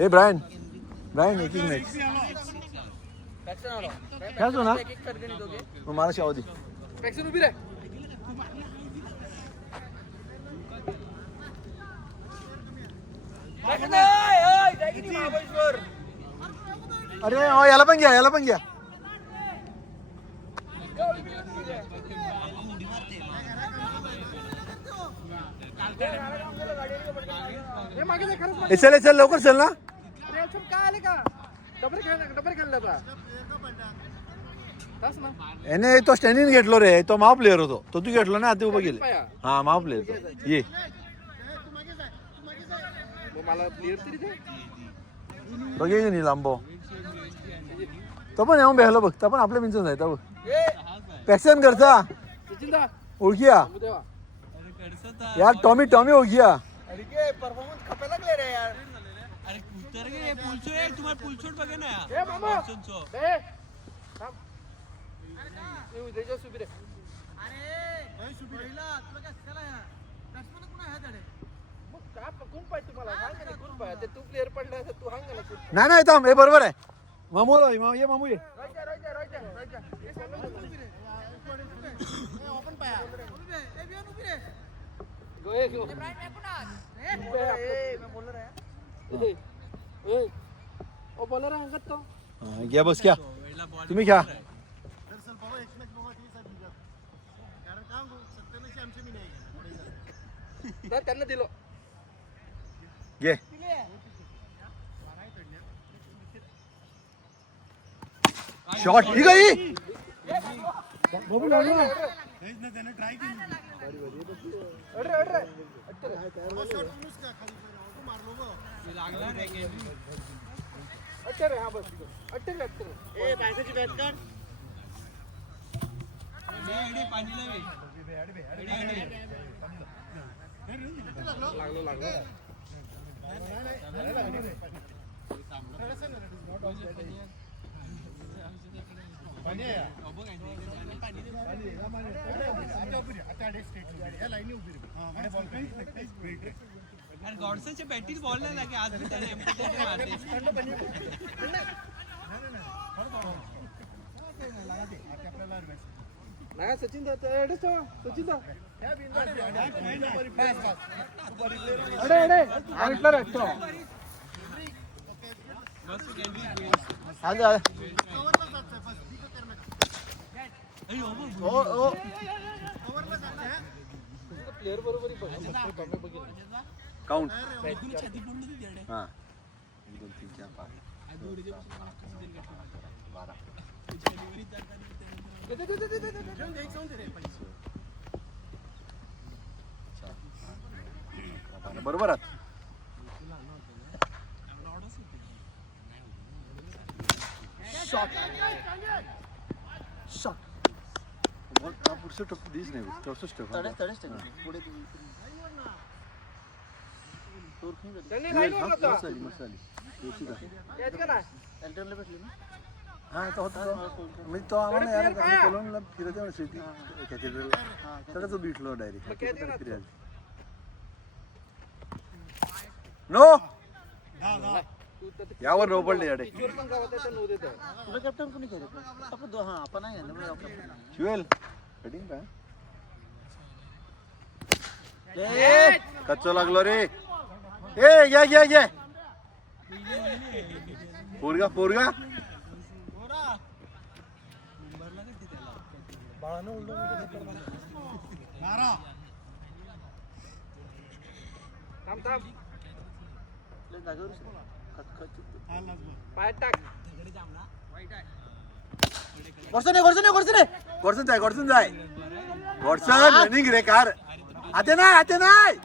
ए Brian एक minute खेळतो ना मग मला शाव दे. उभी रे. अरे याला पण घ्या चल लवकर चल ना. काय आले का डबरे खेळला याने तो स्टॅनिन घेतलो रे. तो माव प्लेअर होतो. तो तू घेतलो ना आता उभं गेले. हा माव प्लेअर ये मला प्लेअर तरी दे. बघे नाही लांबो तो पण येऊन बेहलो बघ. पण आपल्या मिंचून जायचा बघ. पॅक्सन करता ओळखिया यार. टॉमी ओळखिया. परफॉर्मन्स खपायला लागले रे यार. अरे उतर गे पुलचो आहे तुम्हाला पुलचोट बघा ना. ए मामा ए थांब. येऊ दे जो सुबी रे. अरे भाई सुबी राहिला तुला काय शिकायला या बॅट्समन कोण आहे त्याडे. मग का कोण पाहिजे तुम्हाला सांग ना कोण पाहिजे. तू प्लेअर पडला तर तू सांग ना. नाही थांब हे बरोबर आहे. मामू ये मामू ये. राजा हे सांग सुबी रे. ओपन पाया ए बियान उभी रे. गो ए ब्राइट मैं बोल रहा है. ओ बॉलर आहे अंगत तो. घ्या बस घ्या तुम्ही घ्या. त्यांना दिलो घे. शॉट ही गई. ट्राय केली. अट्टर हा बस अट्टर ए बायकाची बॅट कर. पाणी लावे लागलो गॉडसनच्या बॅटीत बॉल नाही लागे आज मी त्याने नाही सचिन दा सचिन दा प्लेअर बरोबर काउंट. हा 1 2 3 4 5 बरोबर. पुढचं टप दिस नाही तसंच टप पुढे हा तो होता म्हणजे तो आम्हाला यार कोलॉनला फिरते ना सिटी कॅथेड्रल त्याला भेटलो डायरेक्ट नो यावर नो पडले याडे. तुला कॅप्टन कोणी केलं आपण हा आपण आहे ना शिवेल कटिंग का कच्चो लागलो रे. ए घ्या पोरगा गॉडसन जाय रनिंग रे कार. आते नाही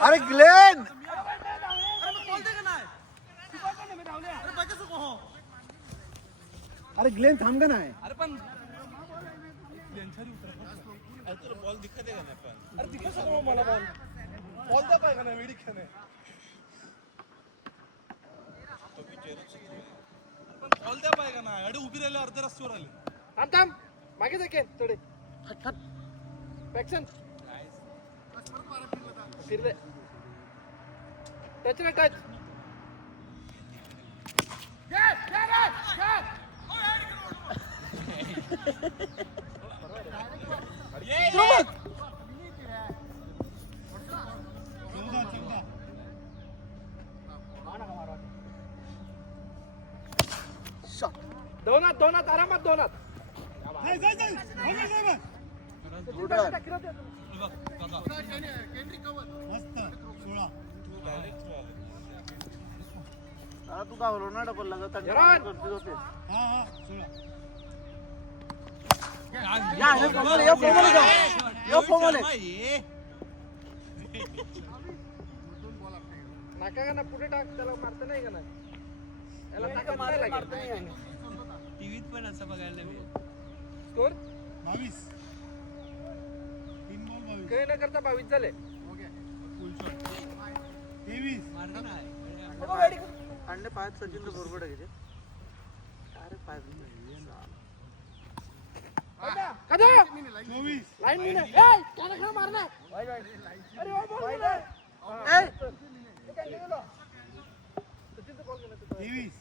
अरे ग्लेन थांब का नाही. अरे पण बॉल दिखत आहे का नाही. पण अरे दिखत मला बॉल द्या पाहिजे ना वेडी खेळणे. बॉल द्या पाहिजे ना अडे उभी राहिले अर्ध्या रस्त्यावर आले. थांब मागे जाके थोडे पॅक्सन फिरले टच रे टच दोनात आरामात दोनात तू का बोलो ना डबल लगा नाका का ना पुढे टाक त्याला मारता नाही का ना याला नाका मारता नाही टीव्हीत पण असं बघायला मिळेल. स्कोर 22 3 बॉल 22 काही न करता 22 झाले 23 मारलं नाही. अंडे 5 सचिन बरोबर आहे अरे 5 कदा 24 लाइन में ए क्या खड़ा मारना अरे ओ बॉल ए सचिन तो बॉल घेना 23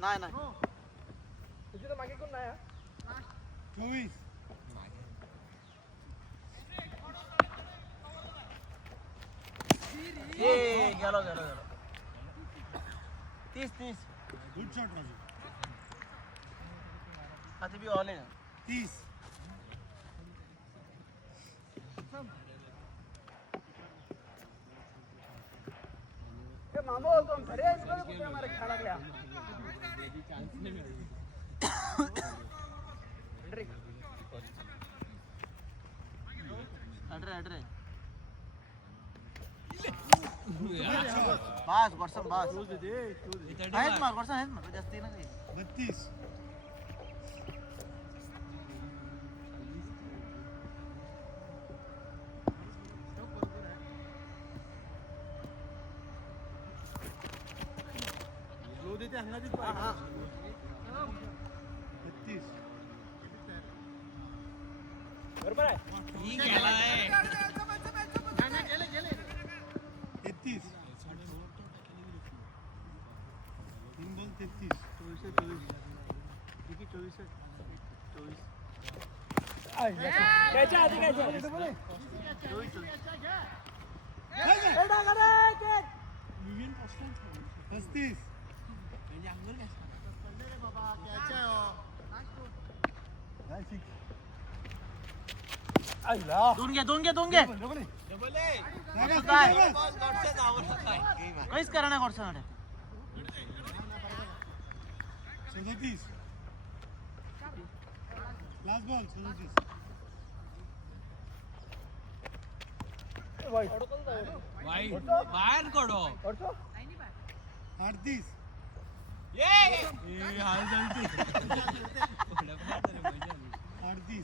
जाय नाही सचिन मागे कोण नाही 24 गेलो 30 गुड शॉट राजू आता बी ऑल आहे 30 ये मामो तुम अरे इसको कुछ हमारे खेला गया अड्रे बस वर्षम बस आहेत मार वर्षम आहेत मार जास्त ना 32 बरोबर आहे ही गेलाय 33 3 बॉल 33 त्याच्या आधी काय झालं 35 दोन घे काहीच करा नाही कोर्स 37 लास्ट बॉल 37 बाहेर कडो 38 38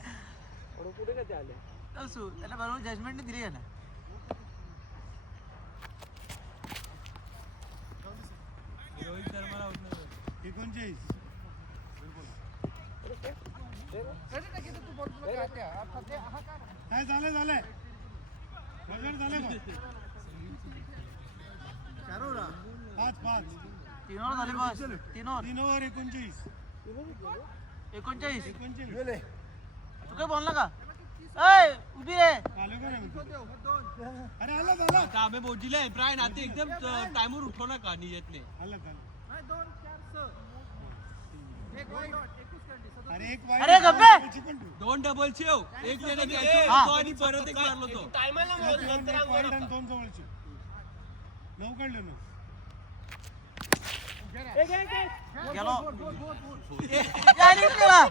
पुढे काय आले त्याला बरोबर जजमेंट दिली आहे ना रोहित शर्माला 39 काय झालंय वगैरे झालंय का 5 तीन ओव्हर झाले बस 3 ओव्हर 39 गेले तू काय बोलला का ए उभी रे आलो का नाही अरे आला झाला आम्ही बोलले प्राय नाते एकदम टाइमवर उठव ना का नियतने आला अरे एक अरे गप्पे! चिकन 2 डबल शेव एक जण हा. आणि परत एक मारलो तो पॉइंट आणि 2 जवळचे 9 काढले ना गेलो यानी केला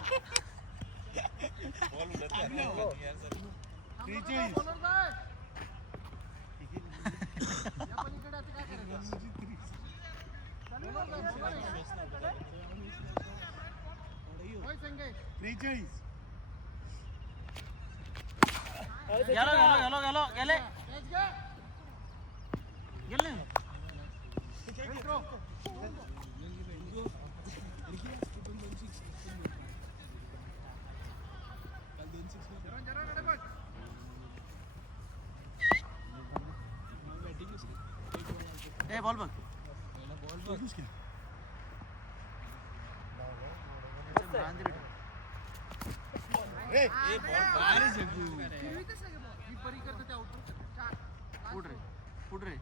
43 गेले बॉल बघ पुढ रे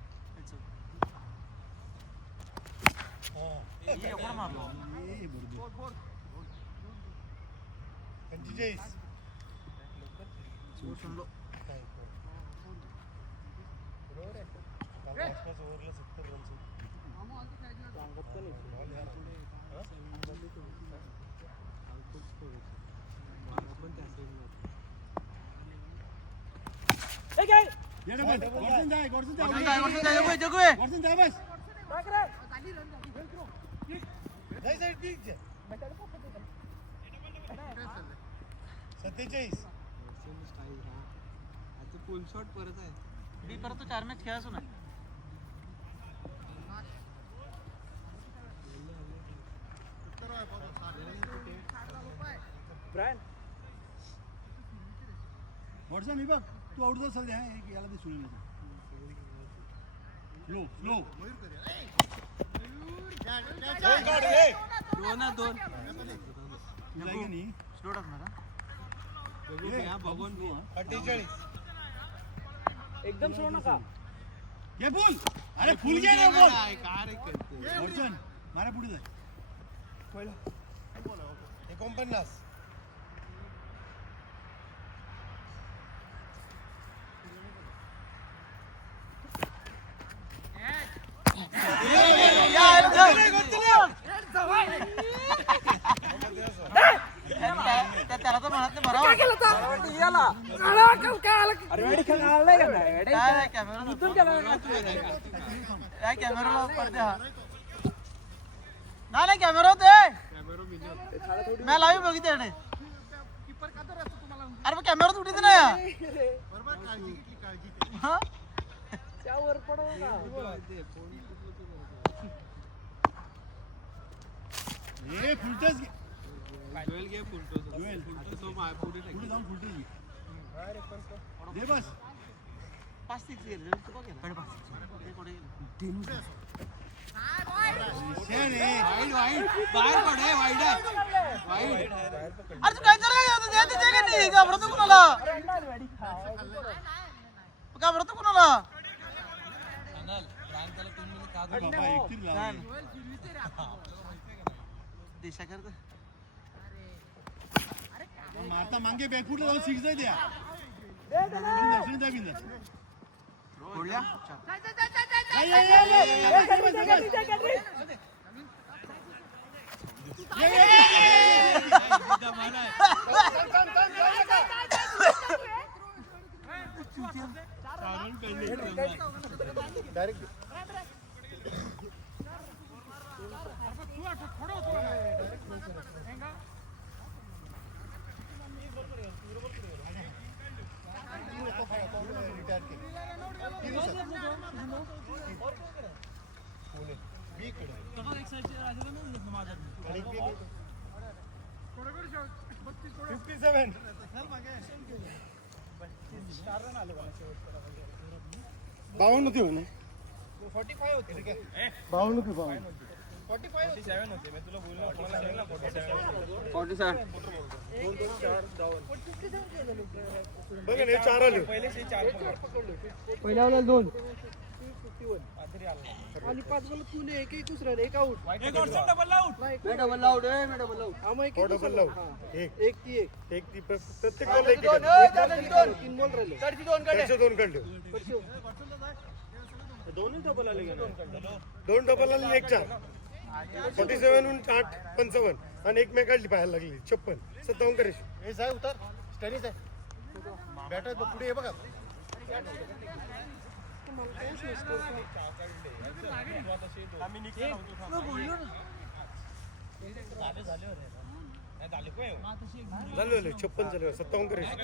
एवढा मारलो 45 सुनलो आसपास ओव्हरला 70 रन्स फुल शॉट परत आहे मी परत तो 4 मॅच खेळायचो नाही वॉटसन ही बघ तू आउट झाला सध्या याला ते सोडून स्लो स्लो दोन तुला की नाही स्लो टाकणार बघून 48 एकदम सोड नका ये बोल अरे फुल घे ना बोल काय करते वॉटसन मारा पुढे जाय 49 त्याला तर म्हणत नाही भरावं काय कॅमेरा पडते हा नाही कॅमेरा होते मी लाईव्ह बघितले अरे मग कॅमेरा तुटी ना हा त्यावर पडव ना ए फुलटस घे ज्वेल घे फुलटो ज्वेल तो पुढे पुढे जाऊन फुलटस घे दे बस 5-6 गेले तू का गेला बाहेर पडे वाईड आहे वाईड अरे तू काय नाही घाबरतो कुणाला घाबरतो कुणाला बाबा एकटीच लाव देशा करत मारता मागे बॅकफुटला जाऊन 6 जाय द्या बिंदा बिंदा बोलल्या डायरेक्ट बावन्न होते म्हणे 45 होते ठीक आहे 52 होते 47 होते मी तुला बोललो मला 47 बघा हे 4 आले पहिले 4 पकडले पहिल्या वेळेला 2 आणि 5 बॉल तुले एक दुसरा एक आउट एक डबल आउट डबल आउट हा मग एक डबल लाव एक ती प्रत्येक बॉल एक 3 बॉल राहिले 2 काढले दोन्ही डबल आले का 2 डबल आले एक 4 47 हून 8 55 आणि एक मॅच काढली पाहायला लागली 56 57 करायची हे साहेब उतर स्टॅनिस आहे बॅटर पुढे हे बघा झाले 56 झाले 57 करायची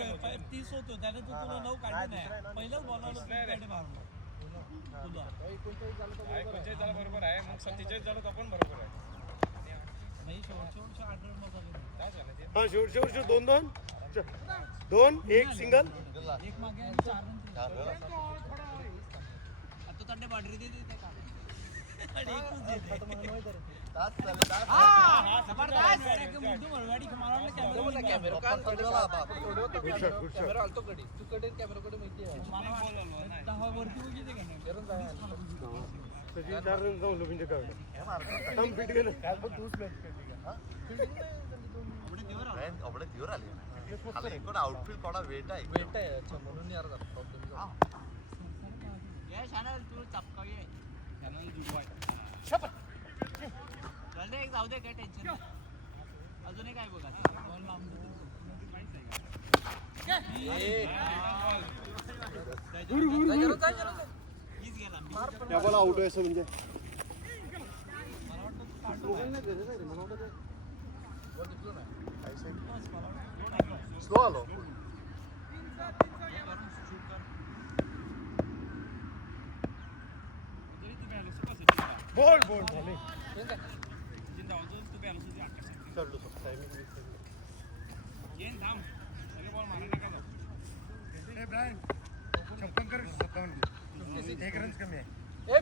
30 होतो त्याने तू तुला 9 काढले नाही पहिलाच बॉलर बरोबर आहे मग 47 झालं तर पण बरोबर आहे हा शेवट 2 1 सिंगल एक मागे आणि 4 रन आता तंडे बाडरी दे कॅमेरा आलतो कडे तू कडे कॅमेराकडे माहिती आहे सचिन 4 रन जाऊन लोबिंचे काय काम फिट गेलं काल पण तूच मॅच खेळली का आउटफील्ड थोडा वेट आहे वेट आहे अच्छा म्हणून यार प्रॉब्लेम तू चपका घे जाऊ दे काय टेन्शन अजूनही काय बघा त्या बॉल आउट आहे असं म्हणजे स्लो आलो बॉल बॉल झाले ब्रायन 56 कर 57 एक रन कमी आहे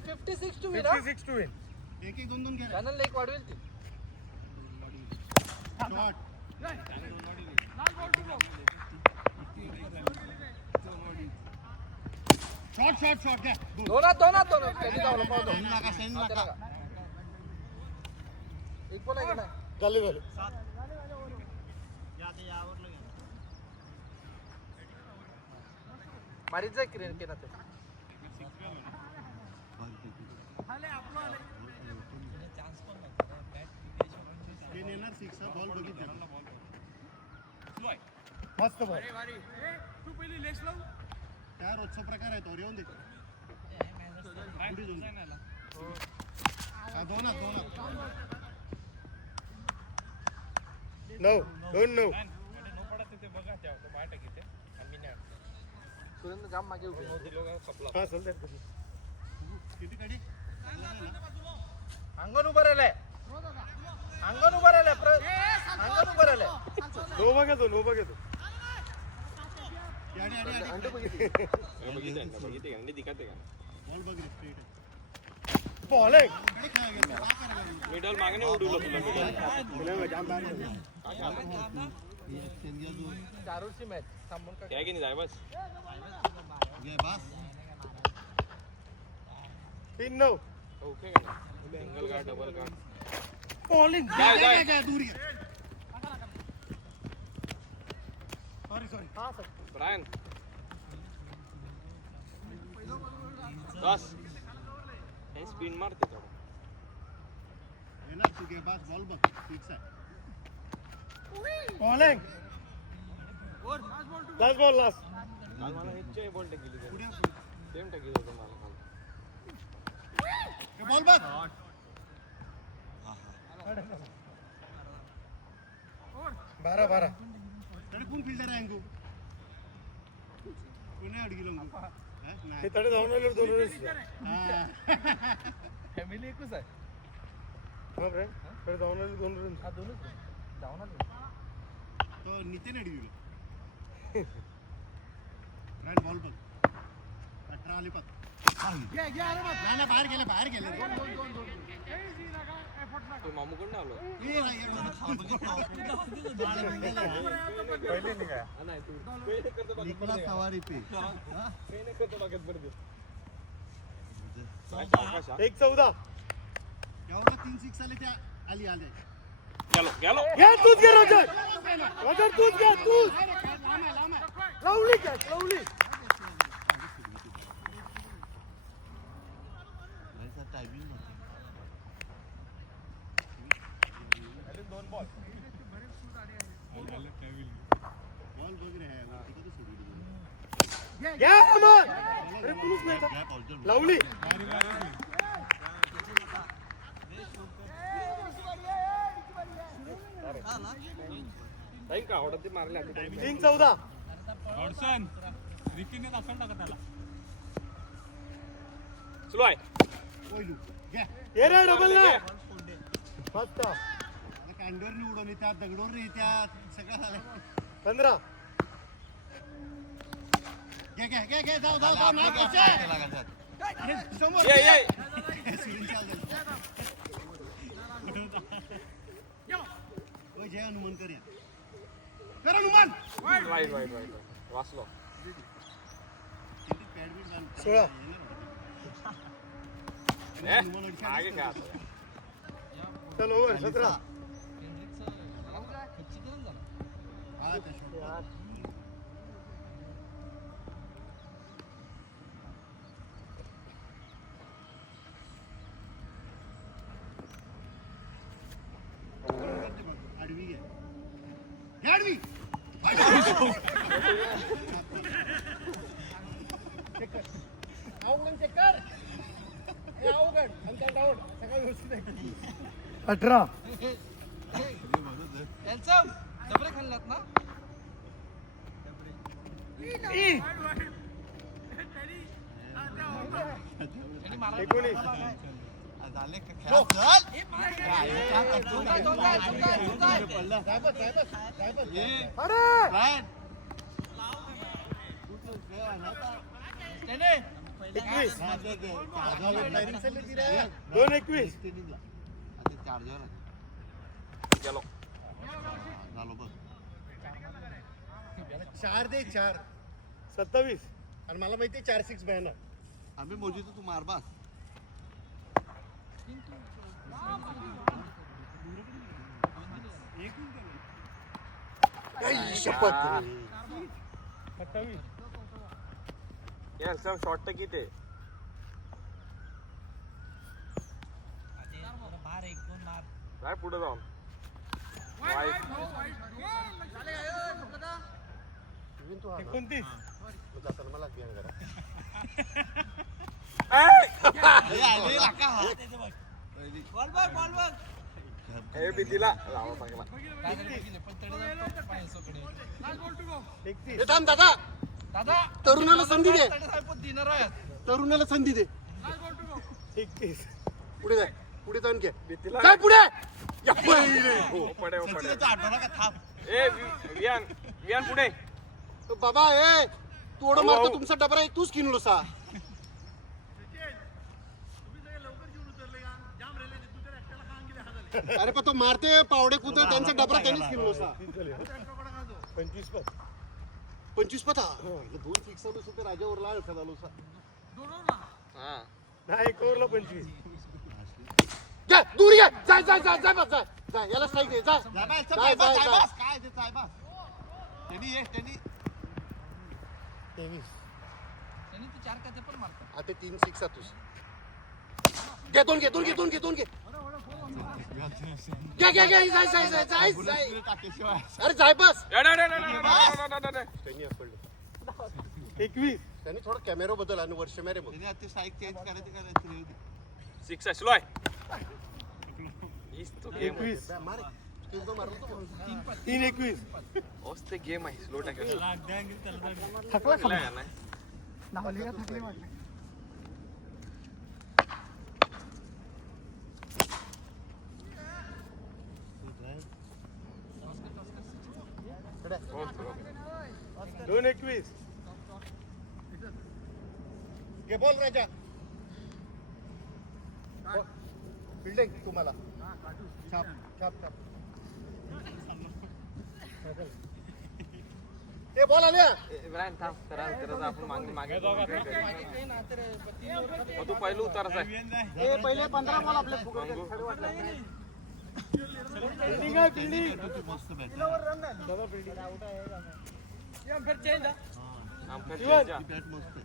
56 टू विन 56 टू विन एक एक दोन दोन घ्या चॅनल एक वाढवेल ती शॉट घ्या दोनात त्यांनी धावला पावतो एक बोला गेला झाले मारीत जाय की केना ते बॉल बघितला मस्त बॉल तू पहिली लेस लाव त्या रोजचा प्रकार आहे तो येऊन दे दोन सुरेंद्र जाम मागे उभे अंगण उभं राहिलंय अंगण उभं राहिलंय नो बघतो बॉल आहे मिडल मागणे उडवलं चारूची मॅच थांबून का काय की नाही जाय बस 3-9 ओके सिंगल का डबल का बॉलिंग जाय दूर सॉरी हां सर ब्रायन 10 हे स्पिन मारते थोडं येणार तुझे पास बॉल बघ फिक्स आहे बॉलिंग लास्ट बॉल लास्ट मला हेच बॉल टाकली सेम टाकली होतं मला बॉल बघ 12 तडे कोण फिल्डर आहे अंगू कोणी अडगिलो हे तडे जाऊन आलो दोन फॅमिली एकच आहे हां रे तडे जाऊन आलो दोन रन हा दोनच जाऊन आलो तो नितीन अडगिलो राईट बॉल बघ 18 आले पात नाही बाहेर गेले तो मामू कडनं आलो पहिले निघाया नाही तू निकोला सवारी पे एक 14 एवढा 3 6 आले त्या आली गेलो घे तूच घे रोजर तूच घे तूच लावली टाइमिंग दोन बॉल बघ रे अरे पुरुष नाही लावली का आवडत ते मारले 3-14 रिकीने दाखवून टाका त्याला स्लो आहे ये रे डबल ना मस्त कॅन्डर नि उडवली त्या दगडोर रे त्या सगळं झालं 15 घे जाऊ ये ये जय हनुमान करूया कर हनुमान वाईट वाईट वाईट वाचलो 16 आगे काय आता चल ओव्हर 17 18 यांचं डबरे खाल्ल्यात ना त्यांनी मारा 19 झाले का दोन 21 गेलो 4 दे 4 27 आणि मला माहिती 4-6 बॅनर आम्ही मोजितो तू मार बास शपथ 28 यार सर शॉट तर किती काय पुढे जाऊन वाईट 29 जाताना मला ध्यान करा ए भीतीला लावा चांगला 31 थांब दादा दादा तरुणाला संधी दे दिनार आहे तरुणाला संधी दे 31 पुढे जाय पुढे जाऊन घे भीतीला काय पुढे पडे ए वियान पुढे बाबा ए तू ओढ मारतो तुमचा डबरा आहे तूच किनलो सा अरे पण तो मारते पावडे कुत्रे त्यांचा डबरा त्यांनीच किनलो सा 25 पता दोन फिक्स आलो ते राजावर लाल झालो सा हा नाही कोरला 25 जा दूर ये जा जा जा जा बस जा याला स्ट्राइक दे जा काय ते चाय बस त्यांनी 23 त्यांनी तू 4 काचे पण मारतो आता 3 6 आतुस घे दोन घे जाय अरे जाय बस त्यांनी पडलं 21 त्यांनी थोडं कॅमेरा बदल आणि वर्ष मेरे मग त्यांनी आता साईक चेंज करायची 6 स्लो आहे इस तो गेम 21 मार तीन तो मारलो तो 3 21 ओस्ते गेम आहे स्लो टाकायचं थकला थकला आहे ना नावलिका थकली वाटली दोन 21 घे बोल राजा बिल्डिंग तुम्हाला छाप छाप छाप ते बोल आल्या इब्राहिम थांब जरा आपण मागे तू पहिलं उतारायचं आहे पहिले 15 बॉल आपले बिल्डिंग आहे बिल्डिंग मस्त बॅट बॅट मस्त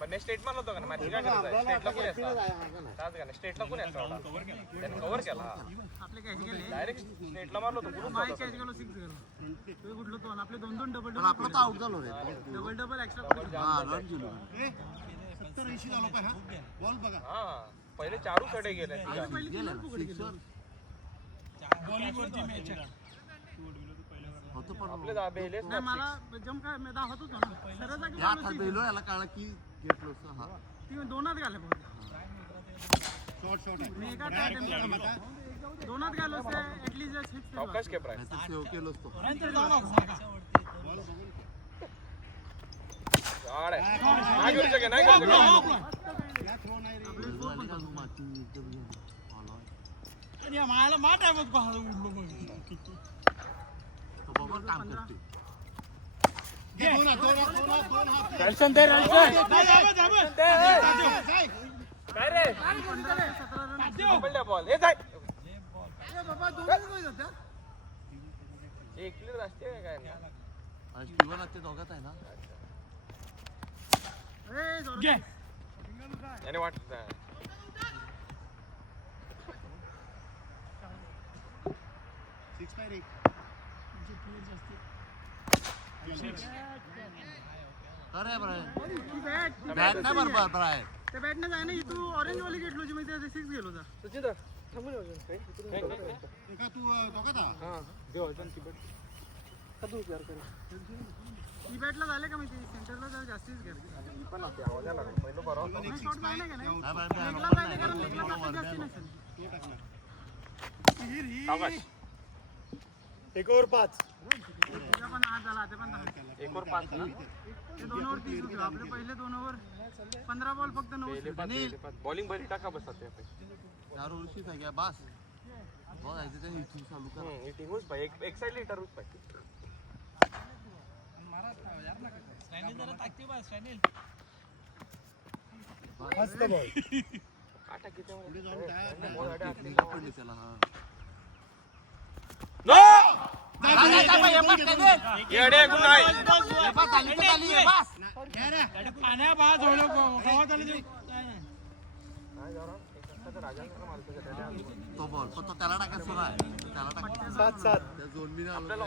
पण स्टेट मारला होता का ना मॅच काय करायचं स्टेटला कोणी असतं त्याने कव्हर केला डायरेक्ट स्टेटला मारलो होतो आपले 2 डबल आपला तर आउट झालो रे डबल एक्स्ट्रा हा रन गेलो 70-80 झालो पाय हा बॉल बघा हा पहिले 4 कडे गेले होतो पण आपले बेलेच मला जम काय मी दाखवत होतो ना सरळ जागी या बेलो याला कळलं की घेतलो हा ती दोनात घाले मी एका दोनात गेलो ऍटलीस्ट अवकाश काय प्राईस सेव्ह केलं असतो नाही करू शके नाही करू शके मला माठ आहे बघ उडलो काम करते काय रे बॉल हे जाय एक क्लिअर असते काय ते दोघात आहे ना याने वाटत अरे बॅट नाही बरोबर बरं त्या बॅटने जाय ना तू ऑरेंज वाली घेतलो जी मी ते 6 गेलो होता सचिन थांबून ही बॅटला झाले का मी ती सेंटरला जरा जास्तीच घ्या पण आवाज आला पहिलं बरोबर शॉट जायला का नाही लेगला जायला कारण लेगला ताकद जास्ती नसेल अवकाश 1 ओव्हर 5 तुझा पण हात झाला ते पण 1 ओव्हर 5 ना ते 2 ओव्हर 30 होते आपले पहिले 2 ओव्हर 15 बॉल फक्त 9 बॉलिंग बरी टाका बस आता चार ओव्हरशीच आहे का बस बॉल आहे ते इथून चालू कर हिटिंग होच पाहिजे एक साइड हिटर होच पाहिजे मस्त बॉल काटा किती पडली त्याला नो येडे गुड नाईट पाण्या बाद होलो गावात आले तो बॉल पण तो त्याला टाकायचा आहे त्याला टाकायचा 7-7 त्या झोन बी लागलो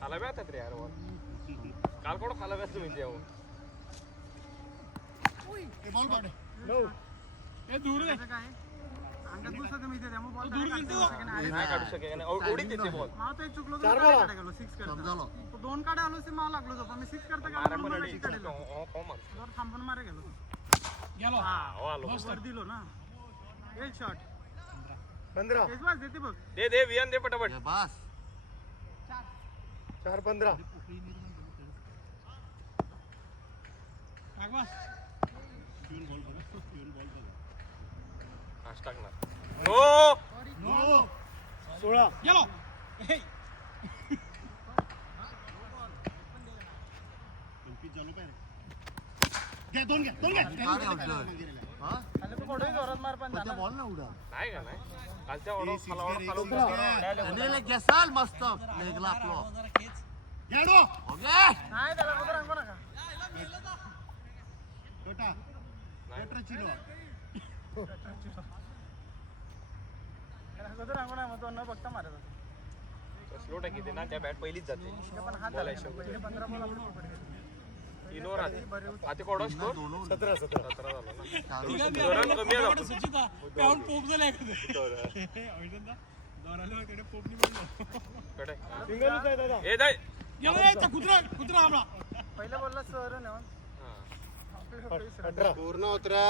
खाला बी आता रे यार काल कोण खाला बी तुम्ही जेव हे दूर त्याचं काय अंगात घुसत मी ते त्यामुळे बॉल नाही काढू शके नाही उडीत येते बॉल मला तो एक चुकलो चार तर बॉल. काढा गेलो 6 करता समजालो तो 2 काढा आलो से मला लागलो पण मी 6 करता मारा का पण मला रेडी काढेल कॉमन जोर थांबून मारे गेलो गेलो हो आलो वर दिलो ना एक शॉट 15 तेच बस देते बघ दे वियान दे पटापट बस 4-15 हाश टाकणार नो 16 गेलो आणि तू कोठे जोरात मार पण झाला बॉल ना उडा नाही का नाही कालच्या ऑर्डर खाला घेसाल मस्त लेगला आपलो ओके नाही त्याला कुठं रंगू नका त्याला कुठं रंगू नका मग तो न बघता मारत होता. स्लो टाकी दे ना त्या बॅट पहिलीच जाते ते पण हात झाला पहिले 15 बॉल आपले पकडले इनोर आता कोडा स्कोर 17 17 झाला ना रन कमी आहे आपण सचिता पाऊन पोप झाला दोराला कडे पोप नाही बोललो कडे सिंगलच आहे दादा ए जाय गेलो कुत्रा आपला पहिल्या बॉलला सर ना हां 18 पूर्ण उतरा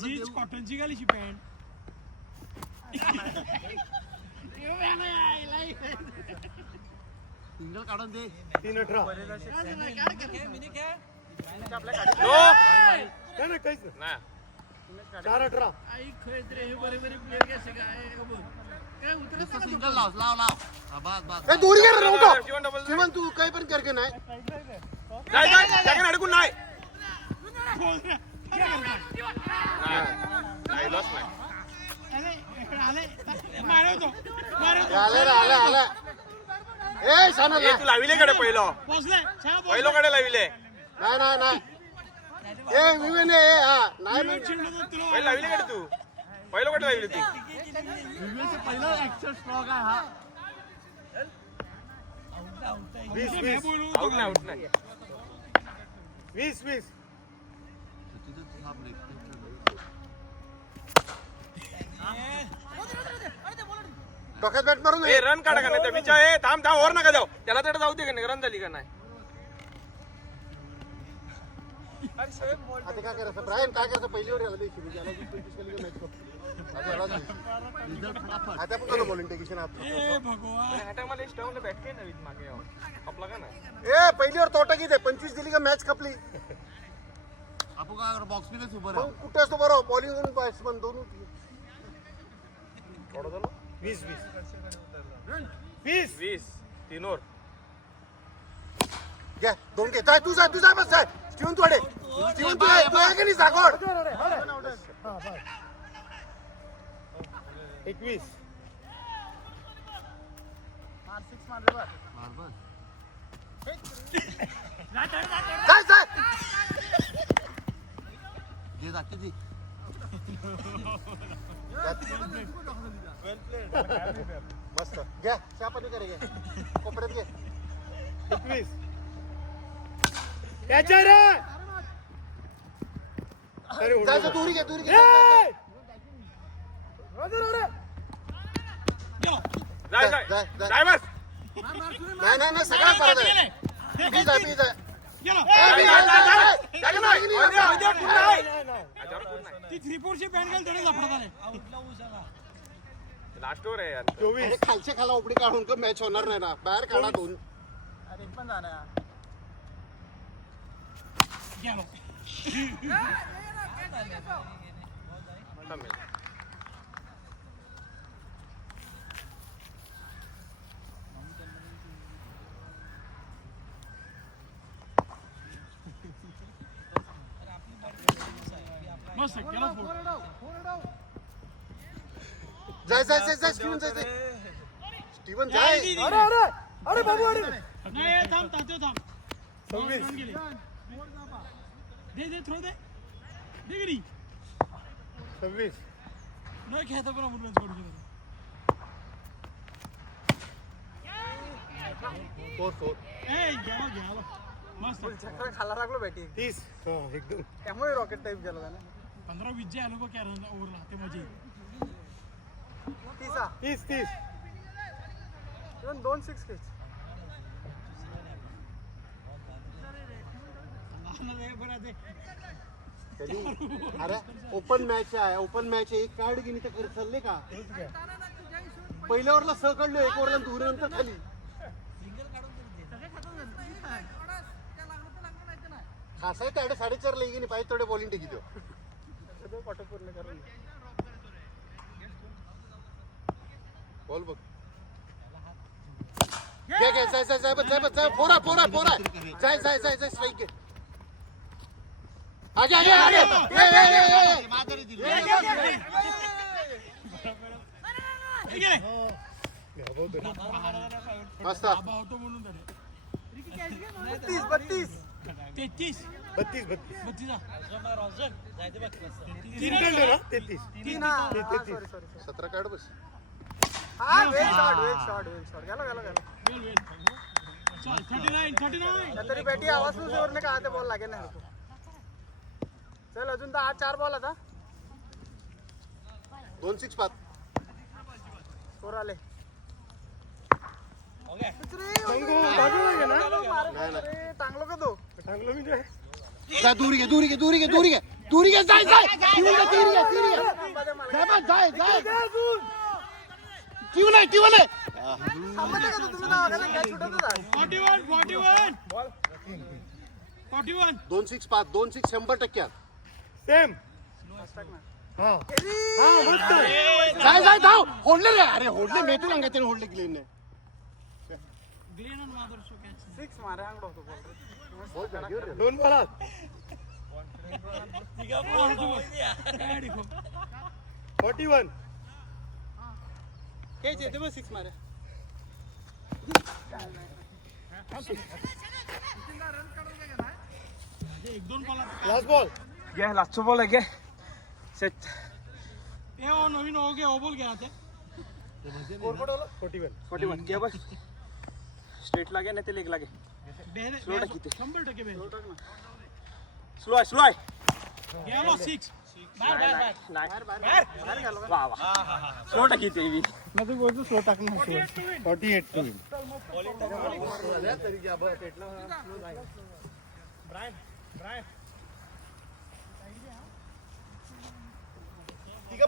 जीन्स कॉटनची घालीची पॅन्ट सिंगल काढून दे 3-18 नो काय नाही काहीच नाही 4-18 सिंगल लाव बस दूर गेला नव्हता जीवन डबल जीवन तू काही पण करके नाही जाय सेकंड अडकून नाही नाही लॉस नाही आले ए शाना ए तू लाविले कडे पहिलं पहिलं कडे लाविले नाही ए विवेन ए हा नाही पहिलं लाविले कडे तू पहिलं कडे लाविले ती पहिला ऍक्शन स्ट्रॉक आहे हा 20 आउट नाही 20 20 डोक्यात बॅट मारून ए रन काढा का नाही त्या विचार थांब थांब वर नका जाऊ त्याला तर जाऊ दे का नाही रन झाली का नाही आता काय करायचं ब्रायन काय करायचं पहिली वर आला आता पण बॉलिंग टेकिशन हॅटा मला स्टॉंगला बॅट काय नवीन मागे आपला का नाही ए पहिली वर तोटा किती 25 दिली का मॅच खपली आपण काय बॉक्स मध्ये उभं मग कुठे असतो बरोबर बॉलिंग आणि बॅट्समन दोन थोडं झालं 20 तीन ओव्हर घ्या दोन घे जाय तू जाय बस जाय स्टीवन तोडे स्टीवन तू आहे का नाही जागोड 21 जाय जाय जे जाते ती मस्त घ्या चहा पाणी करे घे कोपऱ्यात घे 21 त्याच्या रे जायचं दूरी घे जाय जाय जाय, जाय. जाय बस नाही सगळं परत आहे प्लीज आहे प्लीज आहे लास्ट ओव्हर आहे यार 24 खालच्या खाला उपडी काढून का मॅच होणार नाही ना बाहेर काढा दोन पण जाणार जाय स्टीवन जाय स्टीवन जाय अरे बाबू अरे नाही थांब तात्या थांब 26 दे थ्रो दे गिरी 26 न खेळता पण आपण रन सोडू शकतो 4 ए घ्या मस्त चक्कर खायला लागलो बॅटिंग 30 एकदम त्यामुळे रॉकेट टाईप गेला ना 15-20 जे आलो बघ क्या रन ओव्हरला ते मजे 30 इवन 2 6 खेच अरे ओपन मॅच आहे एक कार्ड घेणे तर खरं चालले का पहिल्या ओव्हरला सह काढलो एक ओव्हरला दूर नंतर खाली खासा आहे 4.5 ला गेली पाहिजे थोडे बॉलिंग टिकी बॉल बघ घे जाय फोरा जाय स्ट्राईक घे आगे मस्त होतो म्हणून 32 33 32 17 कार्ड बस हा वेल शॉट गेला वेल चल 39 तरी बॅटी आवाज जोरने का ते बॉल लागेल ना चल अजून तर 4 बॉल आता 2-6 पात स्कोर आले चांगलं का तो जा दूरी घे जाय टीव नाही थांबत का तुम्ही ना आगायला कॅच सुटतच आहे 41 2-6 पात 2-6 100% सेम जाय धाव होडले रे अरे होडले मेतू सांगायचे होडले गेले नाही ग्लेन आणि माधुरशो कॅच 6 मारे अंगड होतो बॉल 2 बॉलात गाडी खूप 41 कॅच येते बस 6 मारे एक दोन बॉल लास्ट बॉल घे लास्टचा बॉल आहे घे सेट ए ओ नवीन हो गया ओ बोल गया ते स्कोर पडवलं 41 घे बस स्ट्रेट लागे नाही ते लेग लागे बेहरे 100% बेहरे स्लो आहे गेलो 6 स्लो टाकी ते मग तू बोलतो स्लो टाकणार 48 टू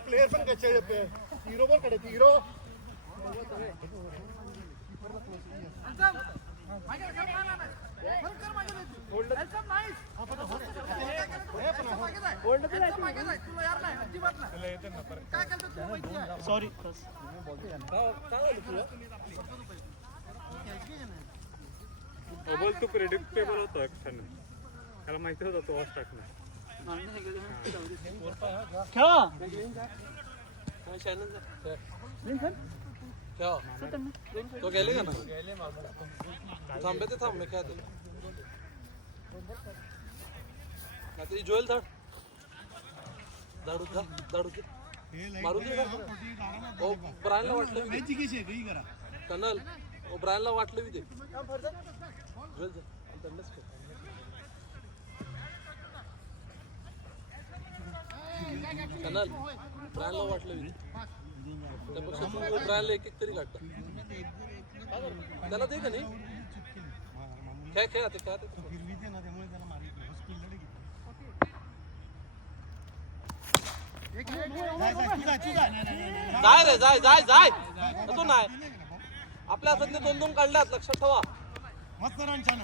प्लेयर पण कसे हिरो पण कडे हिरो सॉरी बोल तू प्रेडिक्टेबल होतो त्याला माहिती होता तो वॉच टाकणार तो गेले का ना थांबे ते थांबे काय ते जोएल धाड धाडू धाडू मारू दे ओ ब्रायनला वाटलं कनल ओ ब्रायनला वाटलं मी ते जोएल त्यांनाच कनल ब्रायनला वाटलं मी त्यापेक्षा तू ब्रायनला एक तरी काढता त्याला दे का नाही खेळ आता काय जाय रे जाय जाय जाय तो नाही आपल्या हातात 2-2 काढल्यात लक्षात ठेवा मस्त रन छान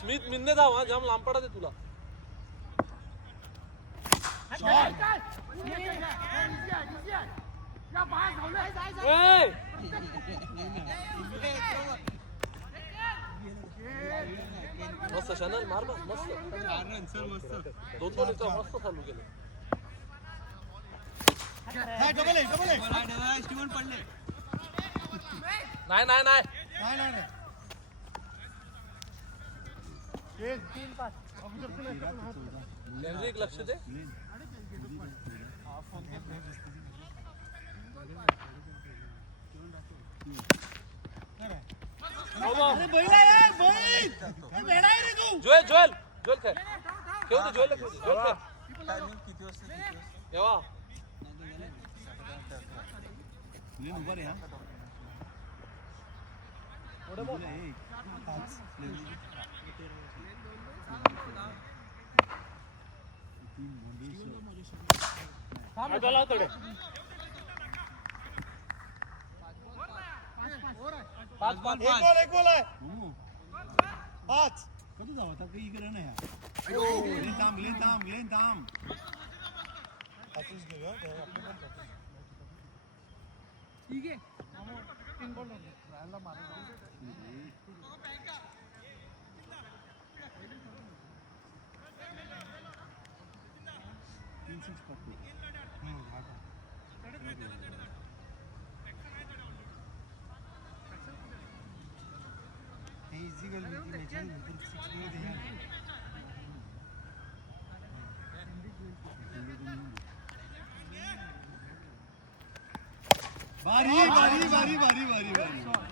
स्मिथ मिन्ने धावा जाम लांब पडा दे तुला मस्त शनल मार मस्त 2-2 मस्त चालू केलं नाही एक लक्ष दे जोएल जोएल जोएल खेळ खेळू दे जोएल खेळू दे जोएल खेळ केव्हा एक बॉल आहे 5 कधी जाऊ आता काही इकडे नाही थांब ठीक आहे 3 बॉल राहिला बारी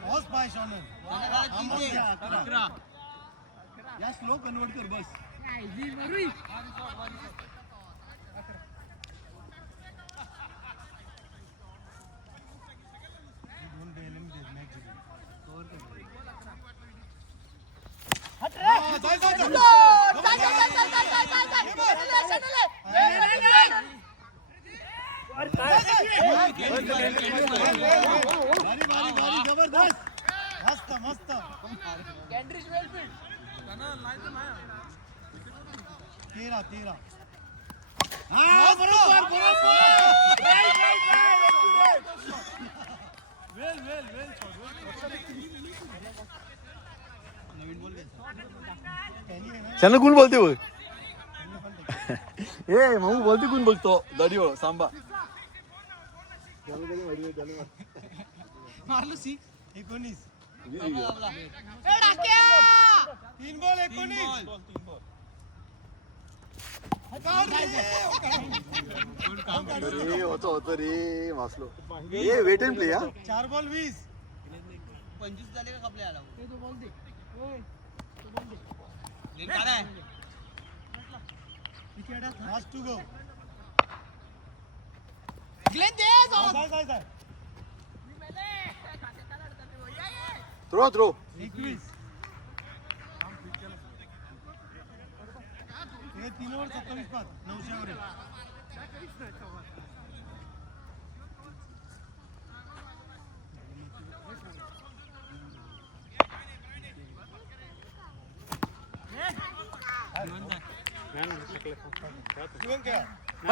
बॉस पाय शॉनर या स्लो कन्वर्ट कर बस जबरदस्त मस्त कॅन्ड्रिश वेलफील्ड 13 चॅनल कोण बोलते बघ ए माऊ बोलते कोण बघतो दाढी हो सांबा मारलो सी 19 3 बॉल 19 अरे होतो रे वाचलो ए वेट एंड प्ले 4 बॉल 20 25 झाले का आपल्या आला ते तो बोल दे ओय तो बोल दे लेन काढ आहे Last to go. थ्रो 21 हे 3 ओव्हर 27 पास 900 ॲव्हरेज.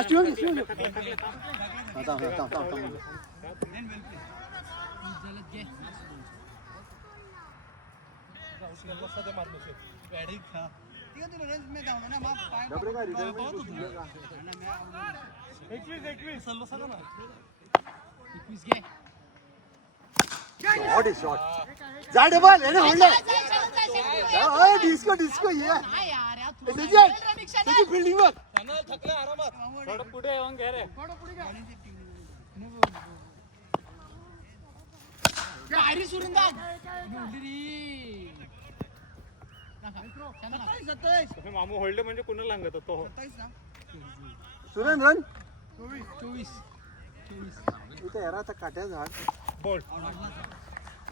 शिवम क्या जा डबल है ना होल्ड ओए डिस्को डिस्को ये त्याची फील्डिंग वर थकले आरामात थोडं पुढे येऊन घे रे. मामू होल्ड म्हणजे कुणाला लागत तो. सुरेन रन 24 इथे यार आता काट्या झाड बोल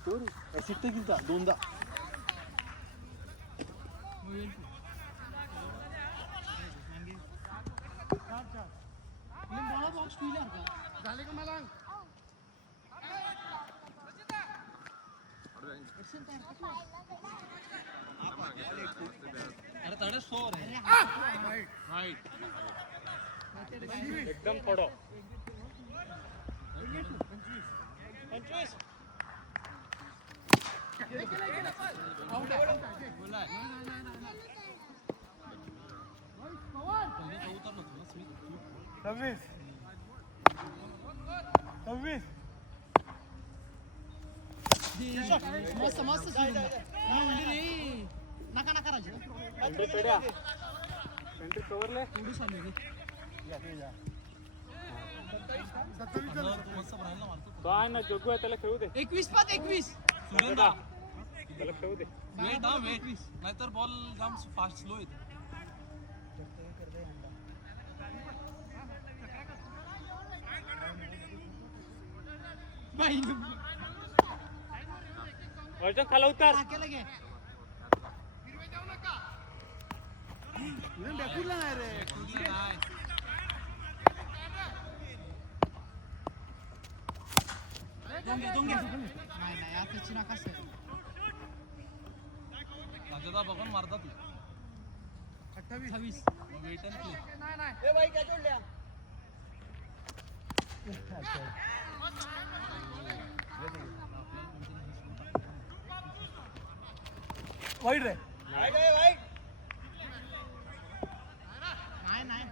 तो ऍसिड तर किती दोनदा झाले का मला अरे तडे सोर आहे राईट एकदम थोडं 25 26 मस्त मस्त नका नका राजू कंट्री कव्हरले तो आहे ना जोगू आहे त्याला खेळू दे. 21 सुरेंद्र त्याला खेळू दे. वेट हा वेट नाहीतर बॉल जाम फास्ट स्लो येते. अर्जुन खाला उतार. राजादा बघून मारतात 28 वेट अँड प्ले. वाईट रे नाही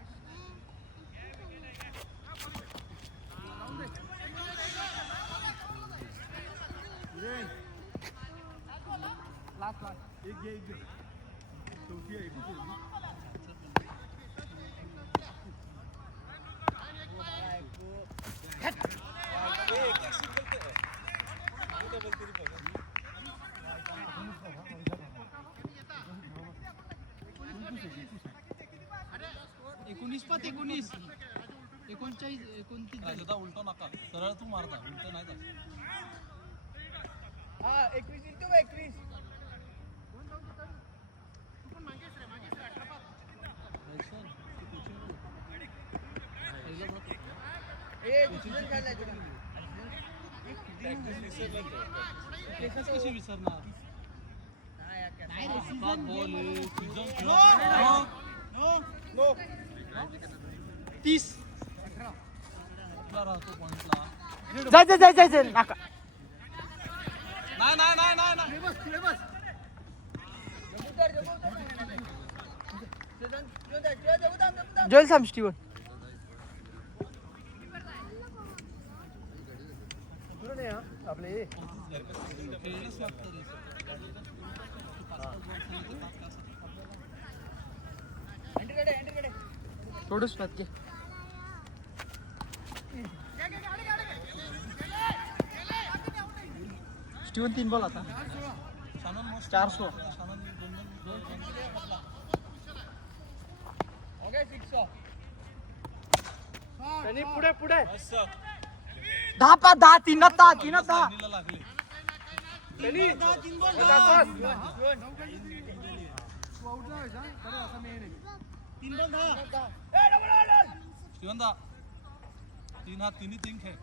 एक घे चौथी आहे राजादा उलटो नका सरळ तू मारता उलट नाही जात. कशी विसरणार बॉल 30 राहतो पॉइंटला. जायचं नका नाही जोल थांब स्टीवन आपले खेळणंच लागतं रे. थोडंच पात घे स्टीवन 3 बॉल आता शानन मस्त 400 शानन दोन आणि पुढे पुढे 10 3 10 आणि शिवंदा 3 हात 3 खेळ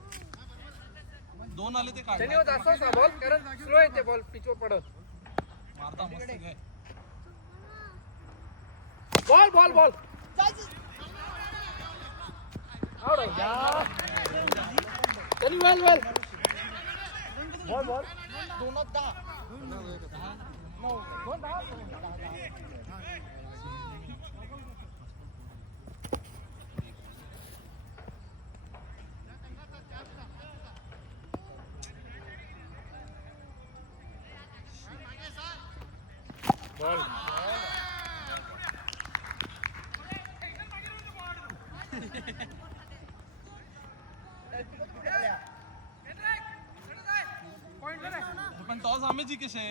2 आले ते काढ त्यांनी असा बॉल कारण स्लो येते बॉल पिचवर पडत मारता मस्त काय बॉल बॉल बॉल त्यांनी वेल वेल बॉल बॉल पण टॉस आम्ही जिंकेशे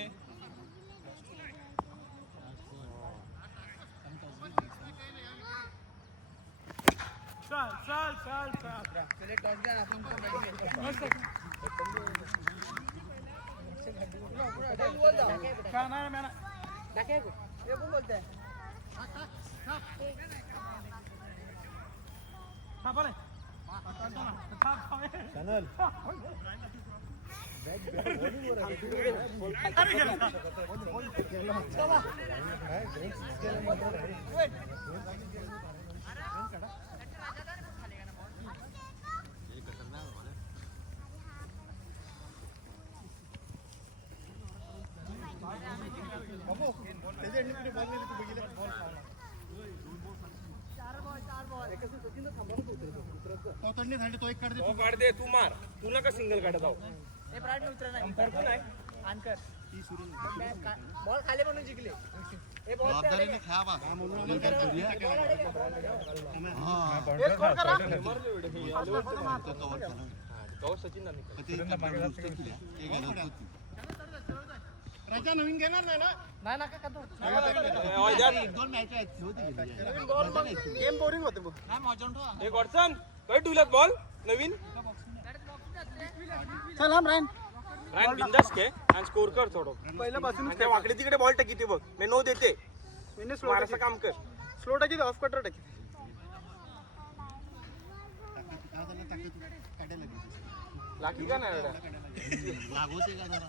तो एक काढ काढ दे तू मार तू नका सिंगल काढत आहो बॉल खाली म्हणून जिंकले राजा नवीन घेणार नाही ना नाही ना का गेम बोरिंग होते एक वॉटसन काय ठेवल्यात बॉल नवीन चल हम रायन रायन बिंदास खेळ आणि स्कोर कर थोडं पहिल्यापासून त्या वाकडे तिकडे बॉल टाकी बघ मी नो देते मैंने स्लो मारायचं काम कर स्लो टाकी ऑफ कटर टाकी लाकी का नाही लागवते का जरा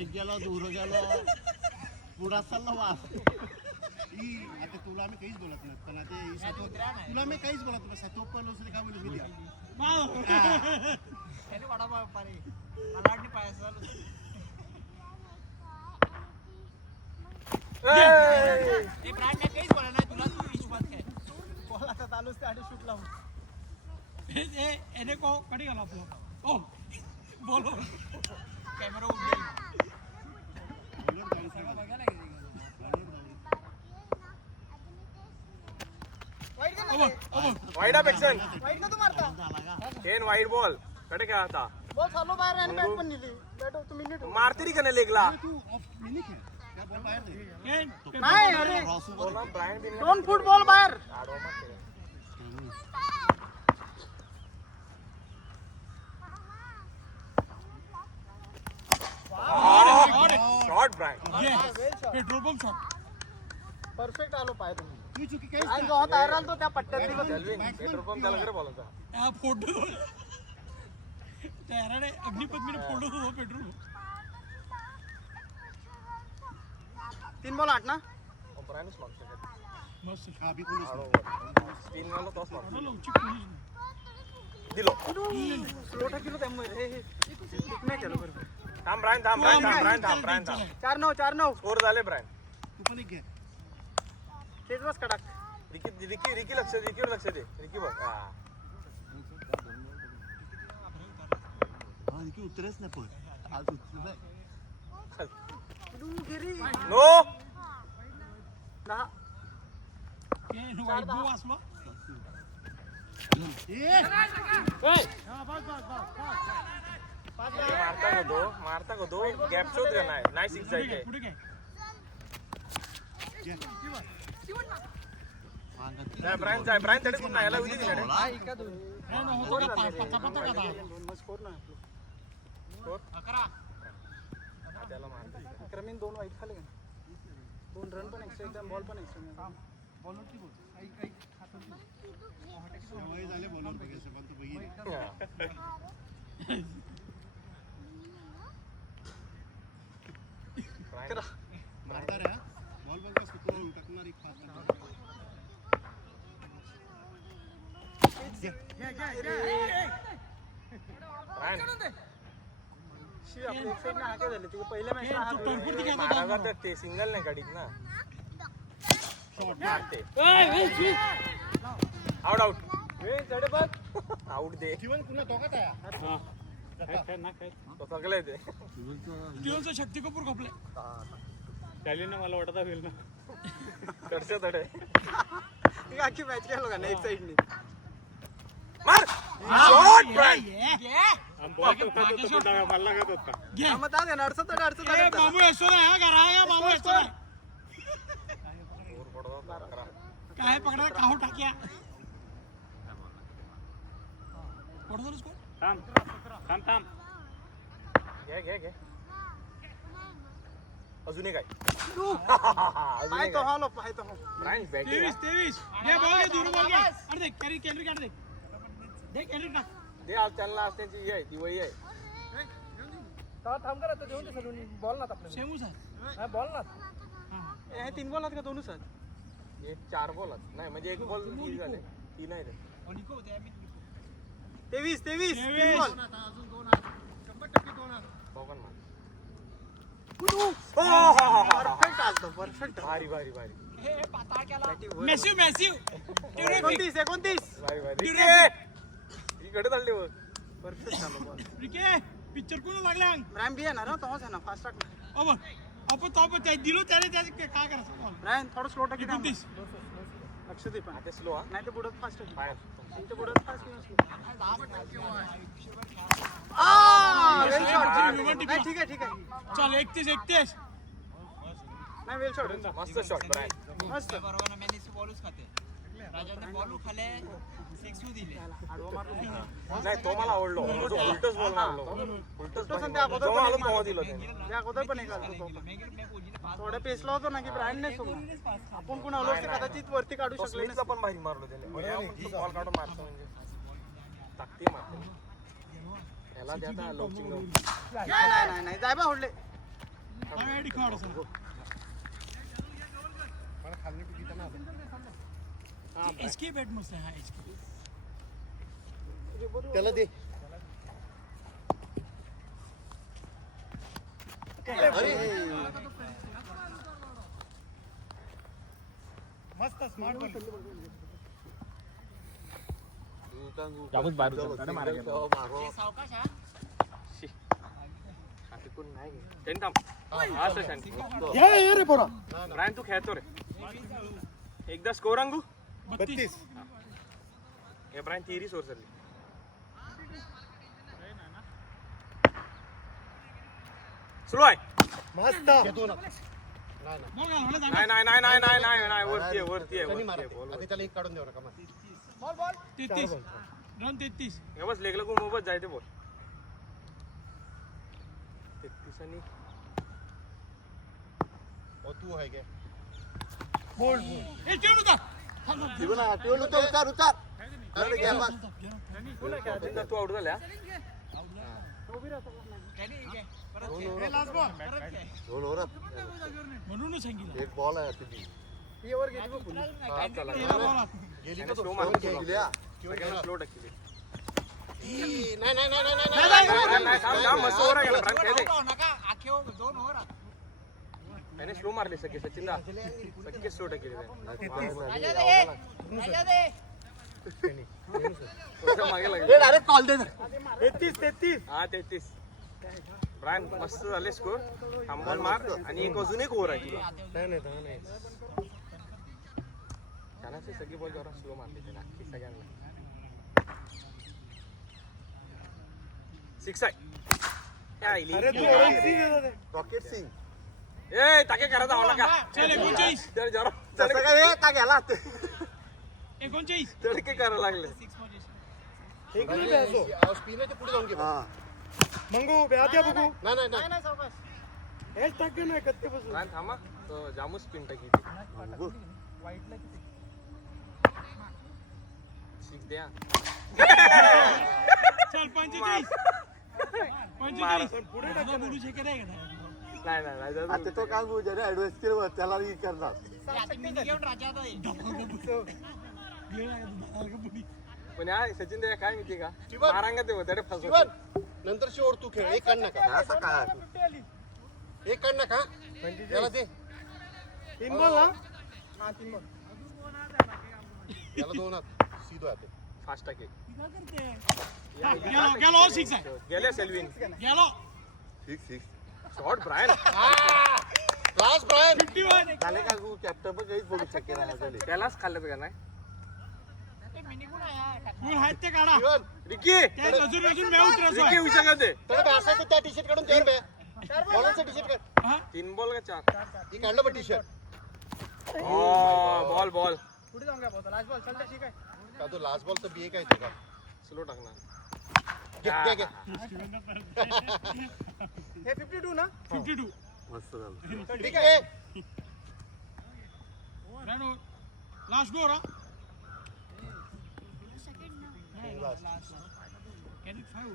एक गेलो दूर गेलो पुढा चालला वास आता तुला आम्ही काहीच बोलत नाही पण आता तुला मी काहीच बोलत नाही सातो पण उसने काय बोलू मी त्याने वडापाव पाणी लाडनी पायाचा ते ब्रँड ने काहीच बोलला नाही तुला तू विश्वास काय बॉल आता चालूच ते आधी शूट लावून एने को कडी घाला आपला ओ बोलो कॅमेरा उडे वाईड अपेक्षण वाईट ना तू मारता 10 वाईड बॉल कडे काय आता बॉल चालू बाहेर आणि बॅट पण नेली बॅट तुम्ही नीट मारते का नाही लेगला तू ऑफ मिनी खेळ त्या बॉल बाहेर दे नाही अरे ब्रायन बिन 2 फूट बॉल बाहेर shot Brian petrol pump shot perfect आलो पाय तुम्ही तू चुकी काहीच आणि जो तयार राहिला तो त्या पट्ट्यात दिला पेट्रोल पंप त्याला करे बोलायचा हा फोटो तयाराने अग्निपत्नीने फोटो तो पेट्रोल 3 बॉल 8 ना ब्रायनच मागतो मस्त हा बी कोणीच नाही. 3 वाला टॉस मारतो लवचिक पोलीस दिलो स्लो टाकीलो त्यामुळे हे नाही केलं बरोबर थांब ब्रायन थांब 4-9 स्कोर झाले ब्रायन तू पण एक घे तेच बस कडक रिकी रिकीवर लक्ष दे रिकी बघ की उतरेच नाही पण आज उतर नो 10 मारता का दो गॅप शोध का नाही सिक्स जायचे ब्रायन तडे कोण नाही याला उदी दिला होतो का पाच पत्ता का दहा? स्कोर ना स्कोर 11. त्याला मारतो. अक्रमीन 2 वाईट खाले का 2 रन पण एक्स्ट्रा एकदम बॉल पण एक्स्ट्रा बॉलवरती बोल काही सवय झाले बॉलर बघायचं पण तू बघितलं मारणार आहे बॉल बघ सुकून उलटकणार एक फास्ट आपल्या एक साईडने हाके झाले ते पहिल्या हे तू टरफूट ती खेळतो मारायला दहा. तर ते सिंगल नाही काढीत ना मारते आउट आउट चढे बघ आउट दे जीवन पुन्हा दोघात आहे तो सगळे ते जीवनचं शक्ती कपूर खोपले. मला वाटत होईल ना कडचे तडे आखी मॅच खेळलो का ना एक साईडने मार शॉट घे. मग दादा अडचण ए, मामू येतो ना घरा आहे मामू येतो ना काय पकडा काहू टाक्या पडतो स्कोर. घे अजून एक आहे पाय तो हॉलो पाय तो ब्रायन बॅटिंग 23 घे बॉल घे दूर बॉल घे. अरे दे कॅरी काढ दे. दे कॅरी टाक. दे आज त्यांना आज त्यांची ही आहे दिवाळी आहे थांब करा देऊन दे सलून बॉल ना आपल्याला सेमूच आहे. हा बॉल ना हां. हे 3 बॉल आहेत का दोनच आहेत हे 4 बॉल नाही म्हणजे एक बॉल 3 झाले 3 आहे ते. ओ, निको होते आम्ही. 23 23. बॉल बघन मार परफेक्ट आलतो परफेक्ट भारी भारी भारी हे पाताळ केला. मॅसिव्ह. टेरिफिक. 29 भारी भारी Terrific. इकडे चालले बघ परफेक्ट चालू बॉल रिके पिक्चर कोण लागला ब्रायन बी येणार ना तोच आहे ना फास्ट टाक ओ बघ आपण तो पण दिलो त्याने त्याचे काय करायचं बॉल. ब्रायन थोडं स्लो टाकी 29. लक्ष दे पण आता स्लो हा नाही तर बुडत फास्ट टाकी बाहेर त्यांच्या बुडत फास्ट किंवा स्लो वेल शॉट नाही ठीक आहे चल 31. नाही वेल शॉट मस्त शॉट ब्रायन मस्त बरोबर ना मॅनेज बॉलच खाते राजाने बॉल खाले 6 दिले नाही तो मला आवडलो तो उलटच बॉल मारलो उलटच सध्या अगोदर जेव्हा आलो पण तेव्हा दिलं त्याने त्या अगोदर पण एक आलतो तो थोडं पेसला होतो ना की ब्रायन नाही सोडला आपण कोण आलो असते कदाचित वरती काढू तो शकले स्मिथला पण भारी मारलो त्याने बॉल काढून मारतो म्हणजे ताकती मारतो याला द्या लवचिक नाही जाय बा होडले आयडी कार्ड असं. एसके बॅट मस्त आहे हा एसके. त्याला दे मस्त स्मार्ट बॉल. सावकाश हा ब्रायन तू खेळतो रे एकदा स्कोर अंगू 32. हे ब्रायन तिरी सोर चालली स्लो आहे मस्त घेतो ना बॉल घाल मला नाही नाही नाही नाही नाही नाही नाही वरती आहे वरती आहे त्यांनी वरती आहे मारते बॉल आता त्याला एक काढून देऊ नका मग 33 रन 33. हे बस लेगला खूप मोबत जायते बॉल 33 आणि तू आहे काय बोल्ड ए ठेव होता. जीवन टेवलो तो उतार अरे घ्या बस तू आउट झाल्या झोल हो म्हणूनच सांगितलं एक बॉल आहे ती ही ओव्हर गेली बघ पुन्हा तेरा बॉल आता. गेली त्याने तो slow स्लो मारली मारली तुला. गेल्या स्लो टाकली नाही नाही नाही नाही नाही थांब थांब मस्त ओव्हर आहे ब्रायन खेळ दे नका आखे 2 ओव्हर त्याने स्लो मारली सगळे सचिनला सगळे स्लो टाकली मागे लागले डायरेक्ट कॉल दे 33 हा 33 ब्रायन मस्त झाले स्कोर थांबवून मार आणि एक अजून एक ओव्हर आहे तुला नाही त्याला सगळी बॉल जरा स्लो मारली त्याला सगळ्यांना 6 आहे रॉकेट सिंग ए टाके करायचा आवला का चल 39. तर जरा तसं काय का गेला 39. तडके करायला लागले स्पिन आहे ते पुढे जाऊन घे हा मंगू ब्याद्या बघू नाही नाही नाही नाही सावकाश हेच टाक नाही कत्ते बसून रान थांबा तो जामूस पिन टाकी वाईटला किती शिक द्या चल 45 पुढे टाक बोलू शके नाही का नाही नाही नाही जाऊ. आता तो काय ज्याने ऍडवाइस केलं त्याला हे करणार घेऊन राजा आता येईल. पण या सचिन द्या काय माहिती का शिवन. मारांगा ते होते फसवत शिवन नंतर शेवट तू खेळ एक काढ नका असं काय एक काढ नका त्याला दे 3 बॉल हा 3 बॉल याला दोन हात सीधो हात फास्ट टाके गेलो गेलो 6 आहे गेले सेल्विन गेलो 6 शॉट ब्रायन क्लास ब्रायन 51 झाले का तू कॅप्टन पण काहीच बोलू शकेल नाही त्यालाच खाल्लं का नाही गुण आहेत ते काढा शिवन रिकी ते अजून अजून मेव उतरसो रिकी होऊ शकत आहे त्याला असायचं त्या टी शर्ट काढून त्यावर बे बॉलरचं टी शर्ट काढ हा 3 बॉल का 4 ती काढलं पण टी शर्ट बॉल बॉल पुढे जाऊन घ्या बॉल लास्ट बॉल चल ठीक आहे का तो लास्ट बॉल तर बी काय तुझा स्लो टाकणार घे घे हे 52 ना 52 मस्त झालं ठीक आहे रन लास्ट गोल हा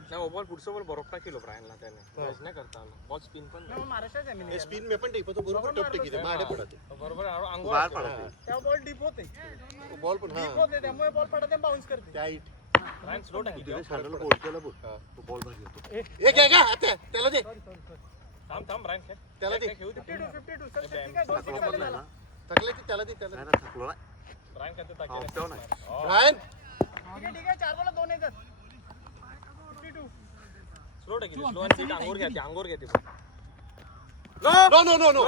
नाही बॉल पुढचं बॉल बरोबर टाकेलो ब्रायनला त्याने कॅच नाही करता आलं बॉल स्पिन पण नाही. महाराष्ट्रात आहे हे स्पिन मे पण टेप तो बरोबर टप टेकी माडे पडते बरोबर अंगोळ बाहेर पडते त्या बॉल डीप होते बॉल पण डीप होते त्यामुळे बॉल पडते बाउन्स करते त्या हाईट ब्रायन स्लो टाकी तिने शाळेला बोल केलं बघ तो बॉल भारी होतो एक आहे का आता त्याला दे थांब थाम ब्रायन खेळ त्याला दे खेळू दे 52 चल ठीक आहे 2 थकलो पण नाही ना थकले की त्याला दे त्याला नाही दे. ना थकलो नाही ब्रायन करते हा, टाकी उपयोग नाही ब्रायन ठीक आहे 4 बॉल 2 येतात 52 स्लो टाकी स्लो आणि ती अंगोर घ्या ती अंगोर घ्या ती no no no no no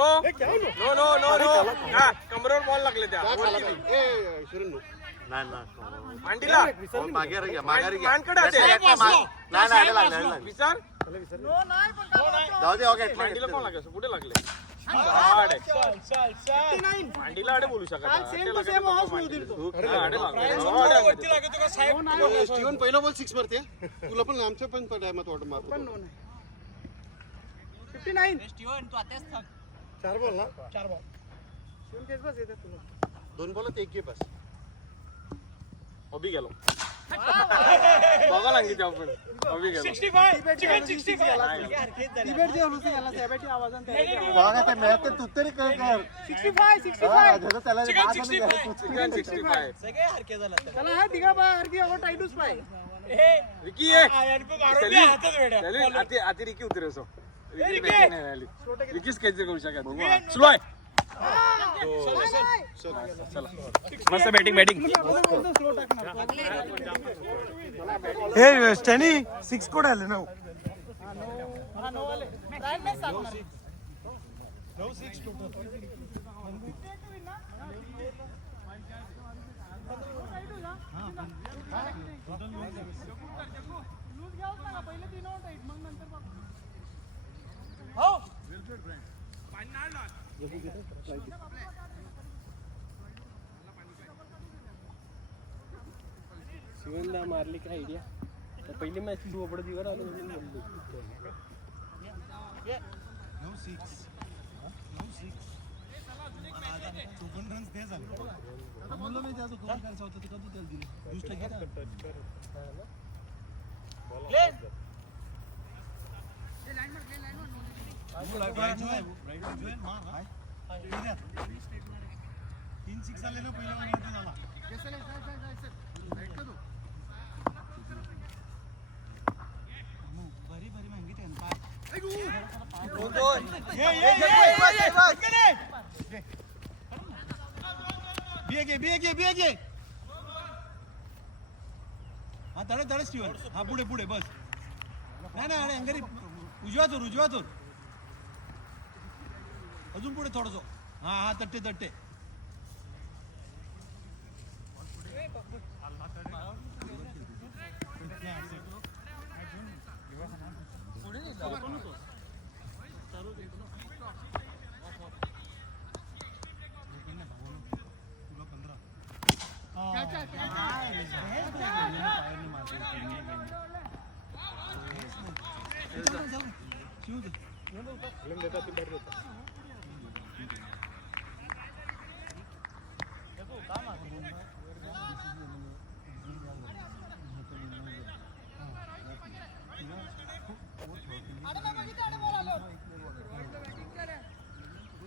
no no no no हा कमरेवर बॉल लागले त्या त्या खाला नाही ए शिरण नो नाही ना मांडीला बॉल मागे घ्या माघारी घ्या मानकडे आहे. नाही नाही लागले विचार नो नाही पण जाऊ दे ओके मांडीला कोण लागले पुढे लागले आडे. चल चल चल मांडीला आडे बोलू शकत नाही. सेम ते टू लागले सेम तर हाऊस नको होतील तो मांडी. हा, आडे लागले. प्राईज हो, आडे लागले. वरती लागतो का साहेब स्टीवन पहिला बॉल 6 मारते तुला पण आमच्या पण टायमात वाट मारतो पण नो नाही 59 स्टीवन तू आताच थांब 4 बॉल ना 4 बॉल शिवून केस बस येतात तुला 2 बॉलात एक घे बस अभि गेलो बघा लागली त्या आपण अभि गेलो 65 चिकन 65 डिबेट जे होतं याला सॅबॅटी आवाजाने बघा ते मॅच तर तू तरी कर 65 त्याला चिकन बाद 65. चिकन 65 सगळे हरके झाला त्याला हा दिगा बा हरकी अगो टाइटूस पाय हे रिकी ये यार को मारो भी हातात वेडा चल आती आती रिकी उतरे सो रिकी रिकी. बॅटिंग नाही आली रिकी स्केच करू शकत स्लो आहे मस्त बॅटिंग स्लो टाकणार हे स्टॅनी 6 कोड आले ना मला नो वाले राईट मॅच सांगणार 9-6 टोटल पहिले 3 आउट आहेत मग नंतर बघ हो शिवनला मारली काय आयडिया पहिली मॅच तू पडत दिवर आलो हा धडक धडक स्टीवन हा पुढे पुढे बस नाही नाही अरे अंगारी उजव्या तोर अजून पुढे थोडस हा हा तट्टे तट्टे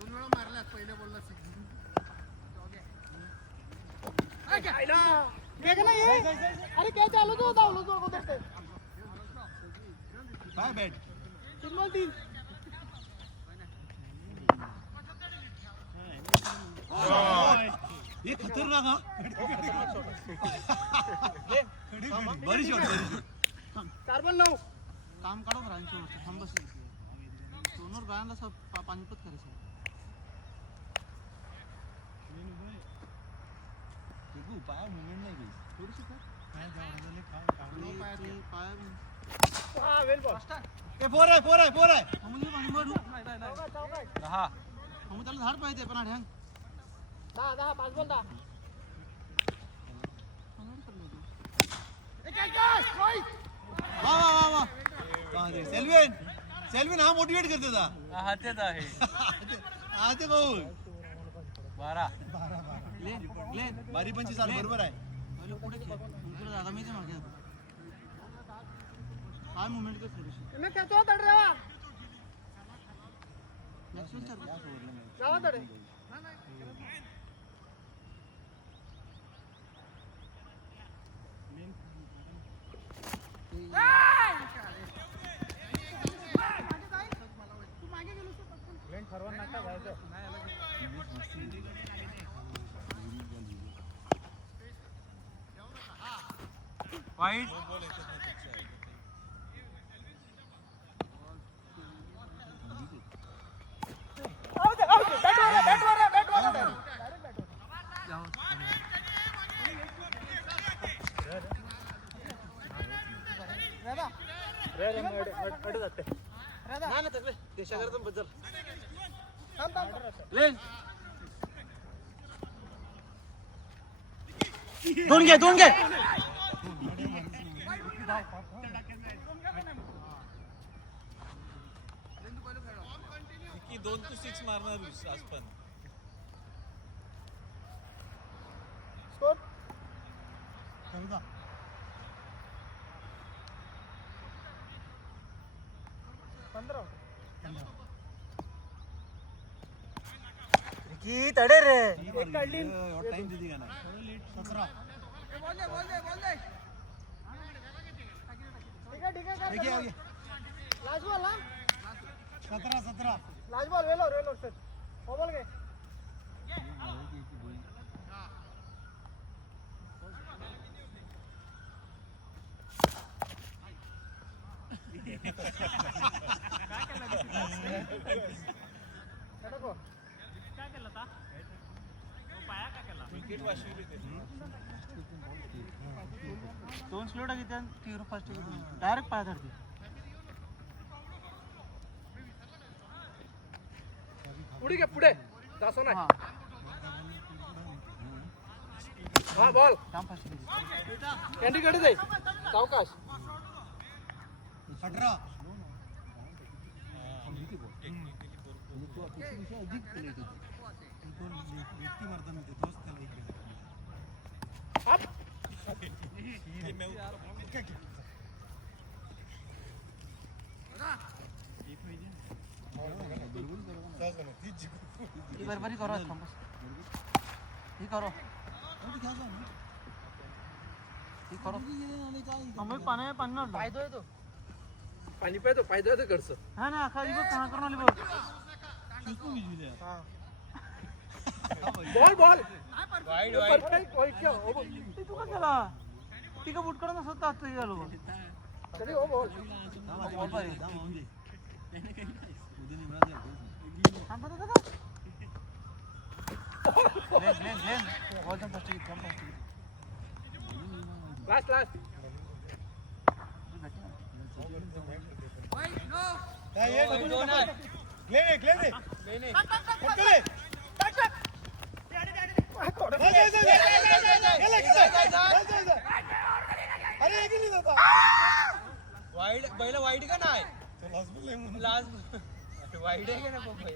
दोन वेळा मारल्यात पहिल्या बॉलला अरे काय चालू तो धावलो तो अगोदर ते काय बॅट 3-3 हे खतरनाक हा बरी शॉट 4-9 काम काढो रांची वरती थांब बस सोनर बायांना सब पाणीपत करायचं पाया मुवमेंट नाही थोडीशी पाया हा वेल बॉल पोर आहे म्हणजे पाणी मारू दहा मग त्याला झाड पाहिजे पण ढ्यांग 10 5 बॉल 10 वा वा वा वा सेल्विन हा मोटिवेट करते हा तेच आहे हा ते भाऊ 12 ग्लेन बारी 25 बरोबर आहे पहिले पुढे खेळ तुला जागा मी मागे काय मुवमेंट कर थोडीशी मैं कहतो तड रेवा मॅक्सिमम सर जावा तडे वाईट नाही ना तकले देशागरदम बद्दल थांब दोन घे की 2 to 6 मारणार आज पण स्कोर 15 की तडे रे एक काढली टाइम दिली का ना 17 ठीक आहे लास्ट बॉल ना 17 लास्ट बॉल वेलो सर हो बॉल घे विकेट वाशविली दोन स्लो टाकी तीर फास्ट डायरेक्ट पाय धरते पुढे घे पुढे जासो ना हा बॉल काम फास्ट कॅन्डी कडे जाई सावकाश 18 बरोबरी करो थांब ही करो आम्ही पाणी फायदा येतो पाणी पाहतो फायदा येतो घरचं हा ना अखा बघ कहा करून आली बघ बॉल वाईट परफेक्ट ओके ओ तू का केला ती का बुट करून असत आता गेलो चली ओ बॉल लास्ट वाईट पहिलं वाईट का नाही लास्ट वाईट आहे का ना पप्पा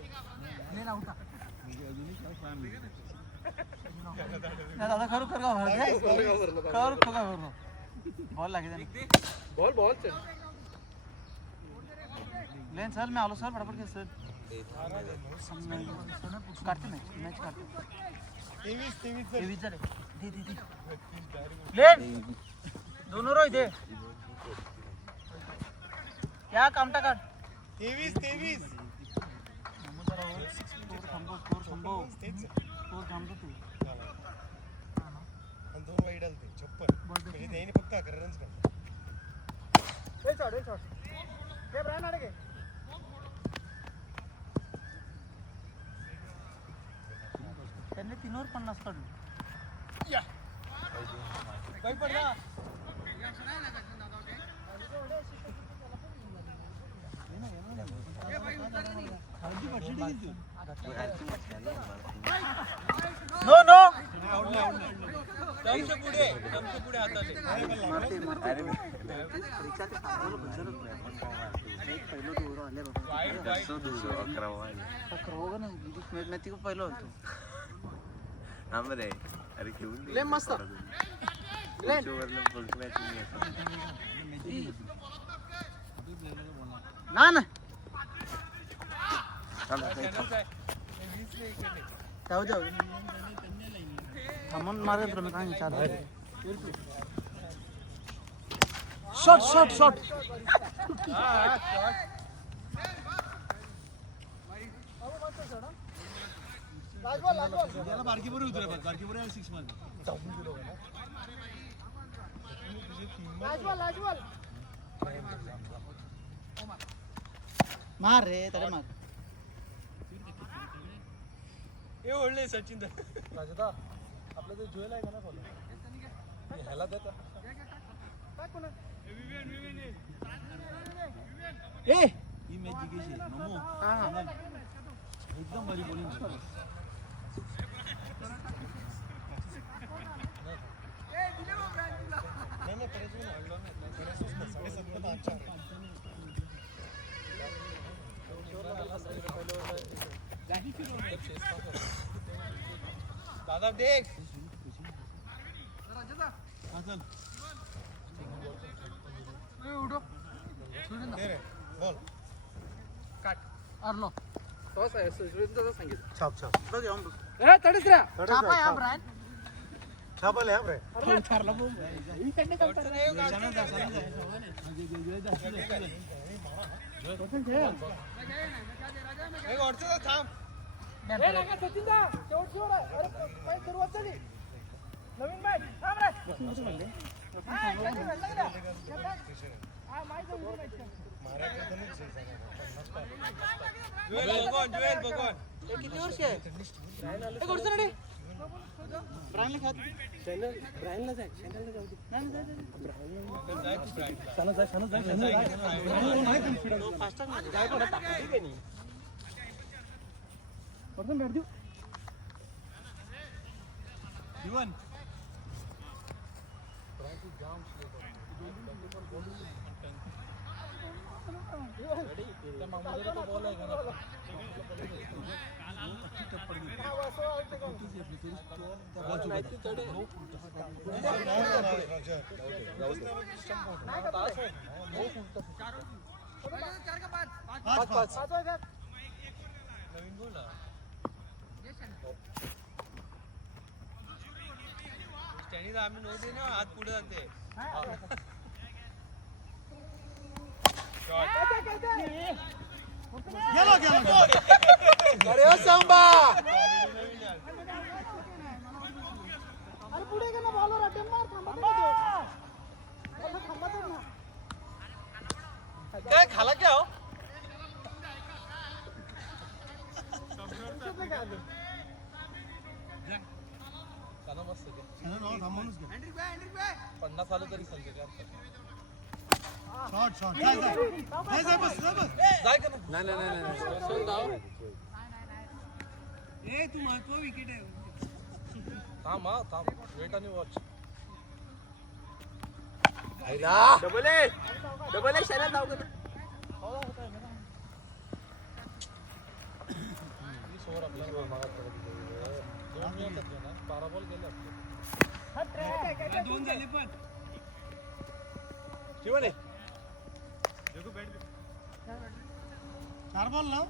दादा खरं खरं खरं बॉल लागे बॉल बॉल चल लेन सर मैं आलो सर फटाफट के सर काटते मॅच काटते 23 झाले दे लेन दोनों रो इथे क्या कामटा काट 23 स्कोर थांबतो तू आणि 2 वाईड आलते 56 म्हणजे त्याने फक्त 11 रन्स काढले हे ब्रायन अडके त्यांनी 3 वर 50 काढले काही पडला नो नो दमच्या पुढे हाताले पहिलं होतो अरे घेऊन लय मस्त ना ना जाऊ जाऊ थांबून मारे तर मी काय विचार शॉट शॉट शॉट बारकी बरोबर उतरा बारकी बरोबर 6 मान मार रे तरी मार हे ओढले सचिन राजदा आपलं ते ज्वेल आहे का ना फॉलो ह्याला देता ए ही मॅच जिंकायची मम्मू एकदम भारी बॉलिंग नाही दादा देख बॉल अरलो सांगितलं छाप छाप तडीच रे छापा या ब्रायन छाप आले ब्रे थांब सचिन दा शेवट अरे मॅच सुरुवात झाली नवीन मॅच थांब रे जुएल बघून किती वर्ष आहे ए गोडसर रे ब्रायनला खेळत ब्रायनला जाय चॅनलला जाऊ दे फास्ट काय पडत टाकते नाही परत बॅट देऊ जीवन नवीन बोल स्टॅनिंग आम्ही नव्हते ना हात पुढे जाते अरे ओ सांबा अरे पुढे गेला बॉलर अटेम्प्ट मार थांबत ना काय खाला क्या हो मस्त थांबूनच घे 50 आलं तरी समजेल शॉट शॉट जाय बस जाय का नाही नाही नाही ए तू महत्व विकेट आहे थांब वेट आणि वॉच डबल ए चॅनल लाव दोन झाले पण शिवाने चार बॉल ना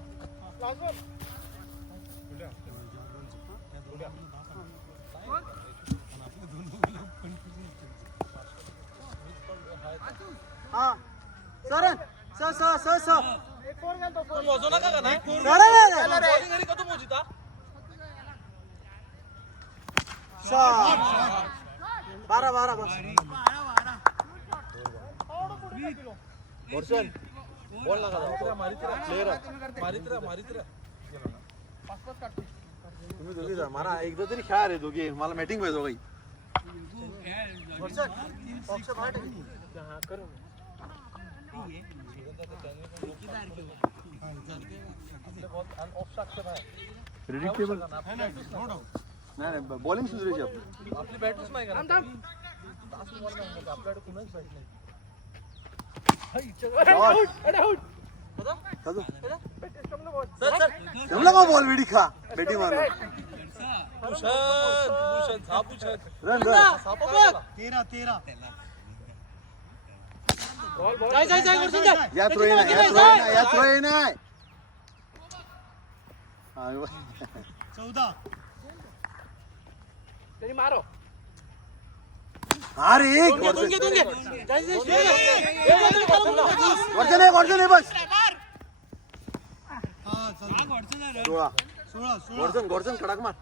हा सर मोजू नका का नाही घरी कधी मोजिता बारा बारा बस वर्षन बॉल नका जाऊ प्लेयर मारित रा तुम्ही दोघी जा मारा एकदा तरी खेळा रे दोघी मला मॅटिंग पाहिजे काही प्रिडिक्टेबल नाही बॉलिंग सुधारायची आपली बॅटच नाही का आपल्याकडे कुणाच बॅट नाही जमला मग बॉल वेडी खा बॅटिंग मारून तेरा या थ्रो नाही 14 तरी मारो अरे एक वर्षन आहे बस हा चल 16 गोडसन कडक मार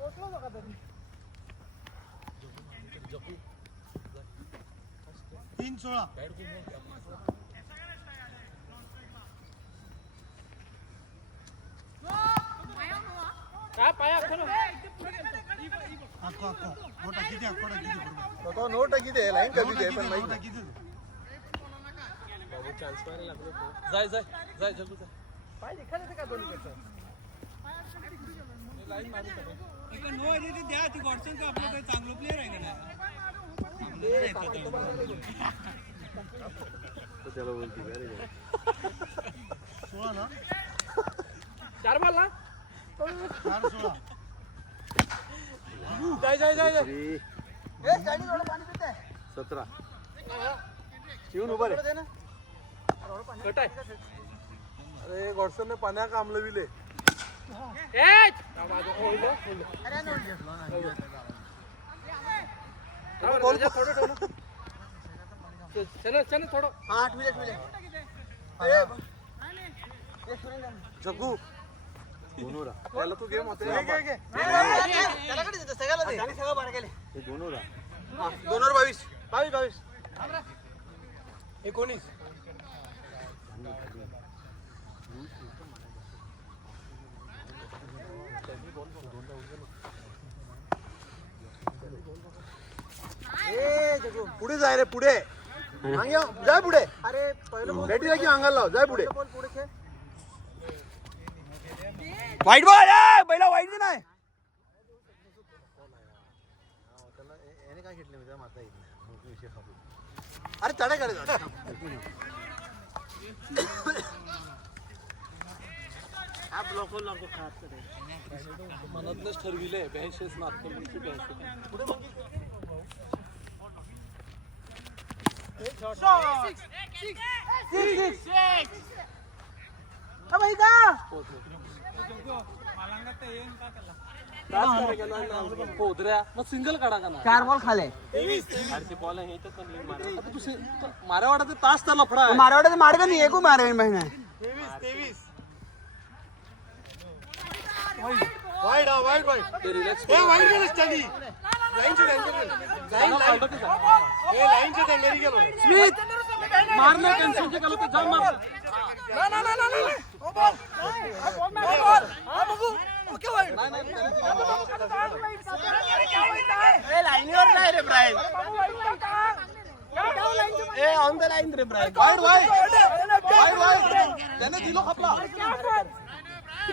3-16 काय पाया आको मोठा किती बरोबर तो नोट किती लाईन कमी आहे पण माहिती मोठा किती जाय जगू जाय पाय दिखायचं का दोन्ही लाईन मारू नो आली तर द्या ती गॉडसन का आपलं काही चांगलं प्लेअर आहे का नाही त्याला बोलते 16 ना 4 बॉल ना 4-16 जाय 17 शिवून उभा रे कटाय अरे गॉडसनने पाण्या कामलं विले थोडं 8 मिनिट जगू दोनोरा त्याला तू गेम होते दोनोरा 22 19 पुढे जाय रे पुढे जाय पुढे अरे पहिलं बॅटीला की अंगाला लाव जाय पुढे पुढे खेळ वाईट बॉल पहिला वाईट नाही काय घेतलं मारता येईल अरे चढा करायचं मनातनच ठरविले 82 मार्क मग सिंगल काढा का ना 4 बॉल खाले बॉल आहे मारा वाटत तास त्याला फडा मारवाड्याचं मार्ग नाही एकू मारे महिना 23 वाईट रिलॅक्स वाईट गेलं स्टडी लाईनच्या मेरी गेलो स्मिथ मारलं कॅन्सल केलं तर जाम मार लाईनीवर नाही रे ब्राईन ऑन द लाईन रे ब्राईन वाईट त्याने दिलो खपला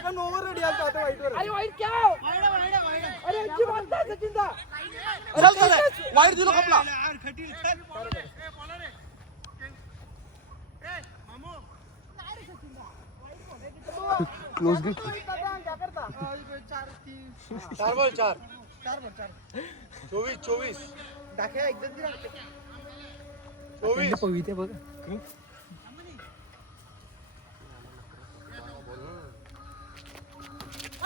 ओव्हर रेडी आलता आता वाईटवर अरे वाईट क्या अरे अच्छी बोलता सचिनदा चल वाईट दिलो खपला क्लोज गेट क्या करता 4 बॉल 4 24 दाखया एकदा ती राहते 24 पवित्या बघ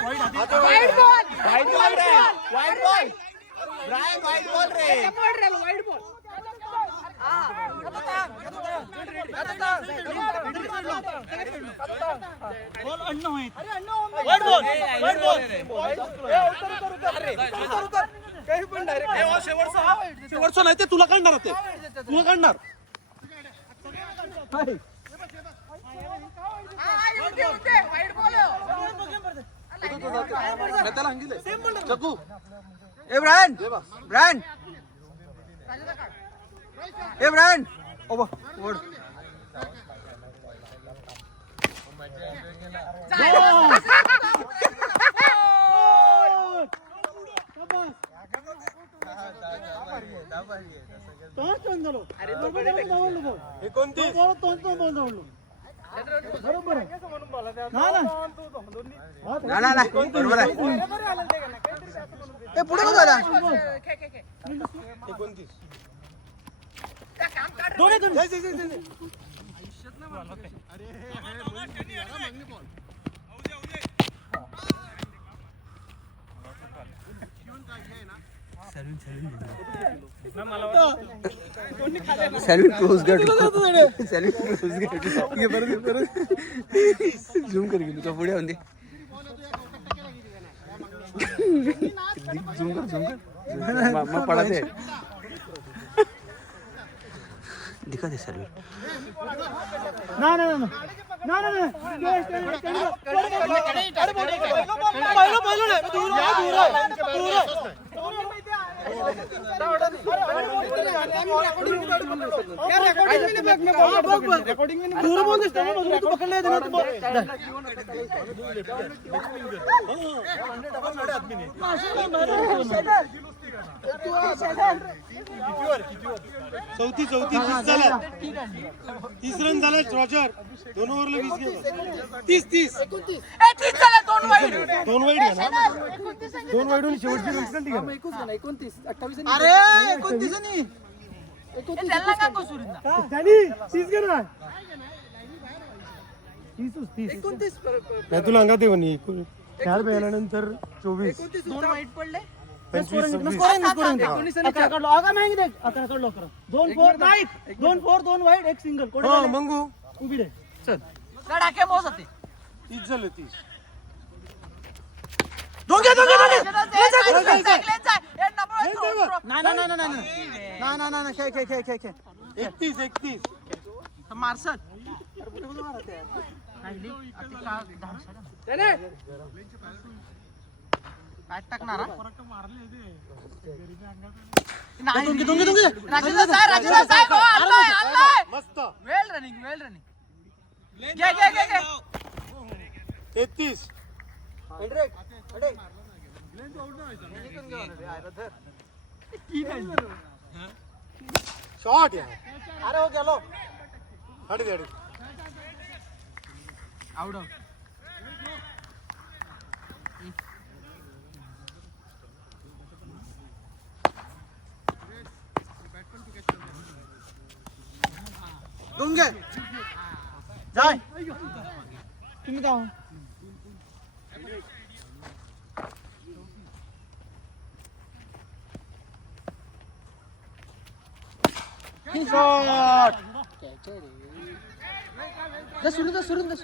वाईट बॉल रे वाईट बॉल ब्रायन वाईट बॉल रे वाईट बॉल बॉल अन्न होईल काही पण डायरेक्ट शेवटचं नाही ते तुला काढणार ते तुला काढणार चकू ए ब्रायन ब्रायन ए ब्रायन ओबा ओढ बरोबर आहे ना बरोबर आहे ए पुढे का झाला सॅल्यूट क्लोज गट सॅल्यूट क्लोज गट ये परत झूम कर गेलो तो पुढे होते झूम कर मग पडा दे दिखा दे सॅल्यूट चौथी झाला 30 रन झाला रॉजर 2 ओव्हरला 20 गेला 30 दोन वाईट 2 वाईट घ्या 2 वाईडून शेवटची रन किती घ्या 29 28 अरे 29 नाही नाही तुला अंगात येऊ नये 4 वेळानंतर 24 दोन वाईट पडले 25 2 वाईट एक सिंगल हो मंगू उभी रे गडाके मोज होते 30 झालं 30 नाही 31 मार्शल काय टाकणार मस्त वेल रनिंग 33 शॉट यार अरे हो गेलो अडे आउट डोंगे जाय तुम्ही जाऊ सोडून दे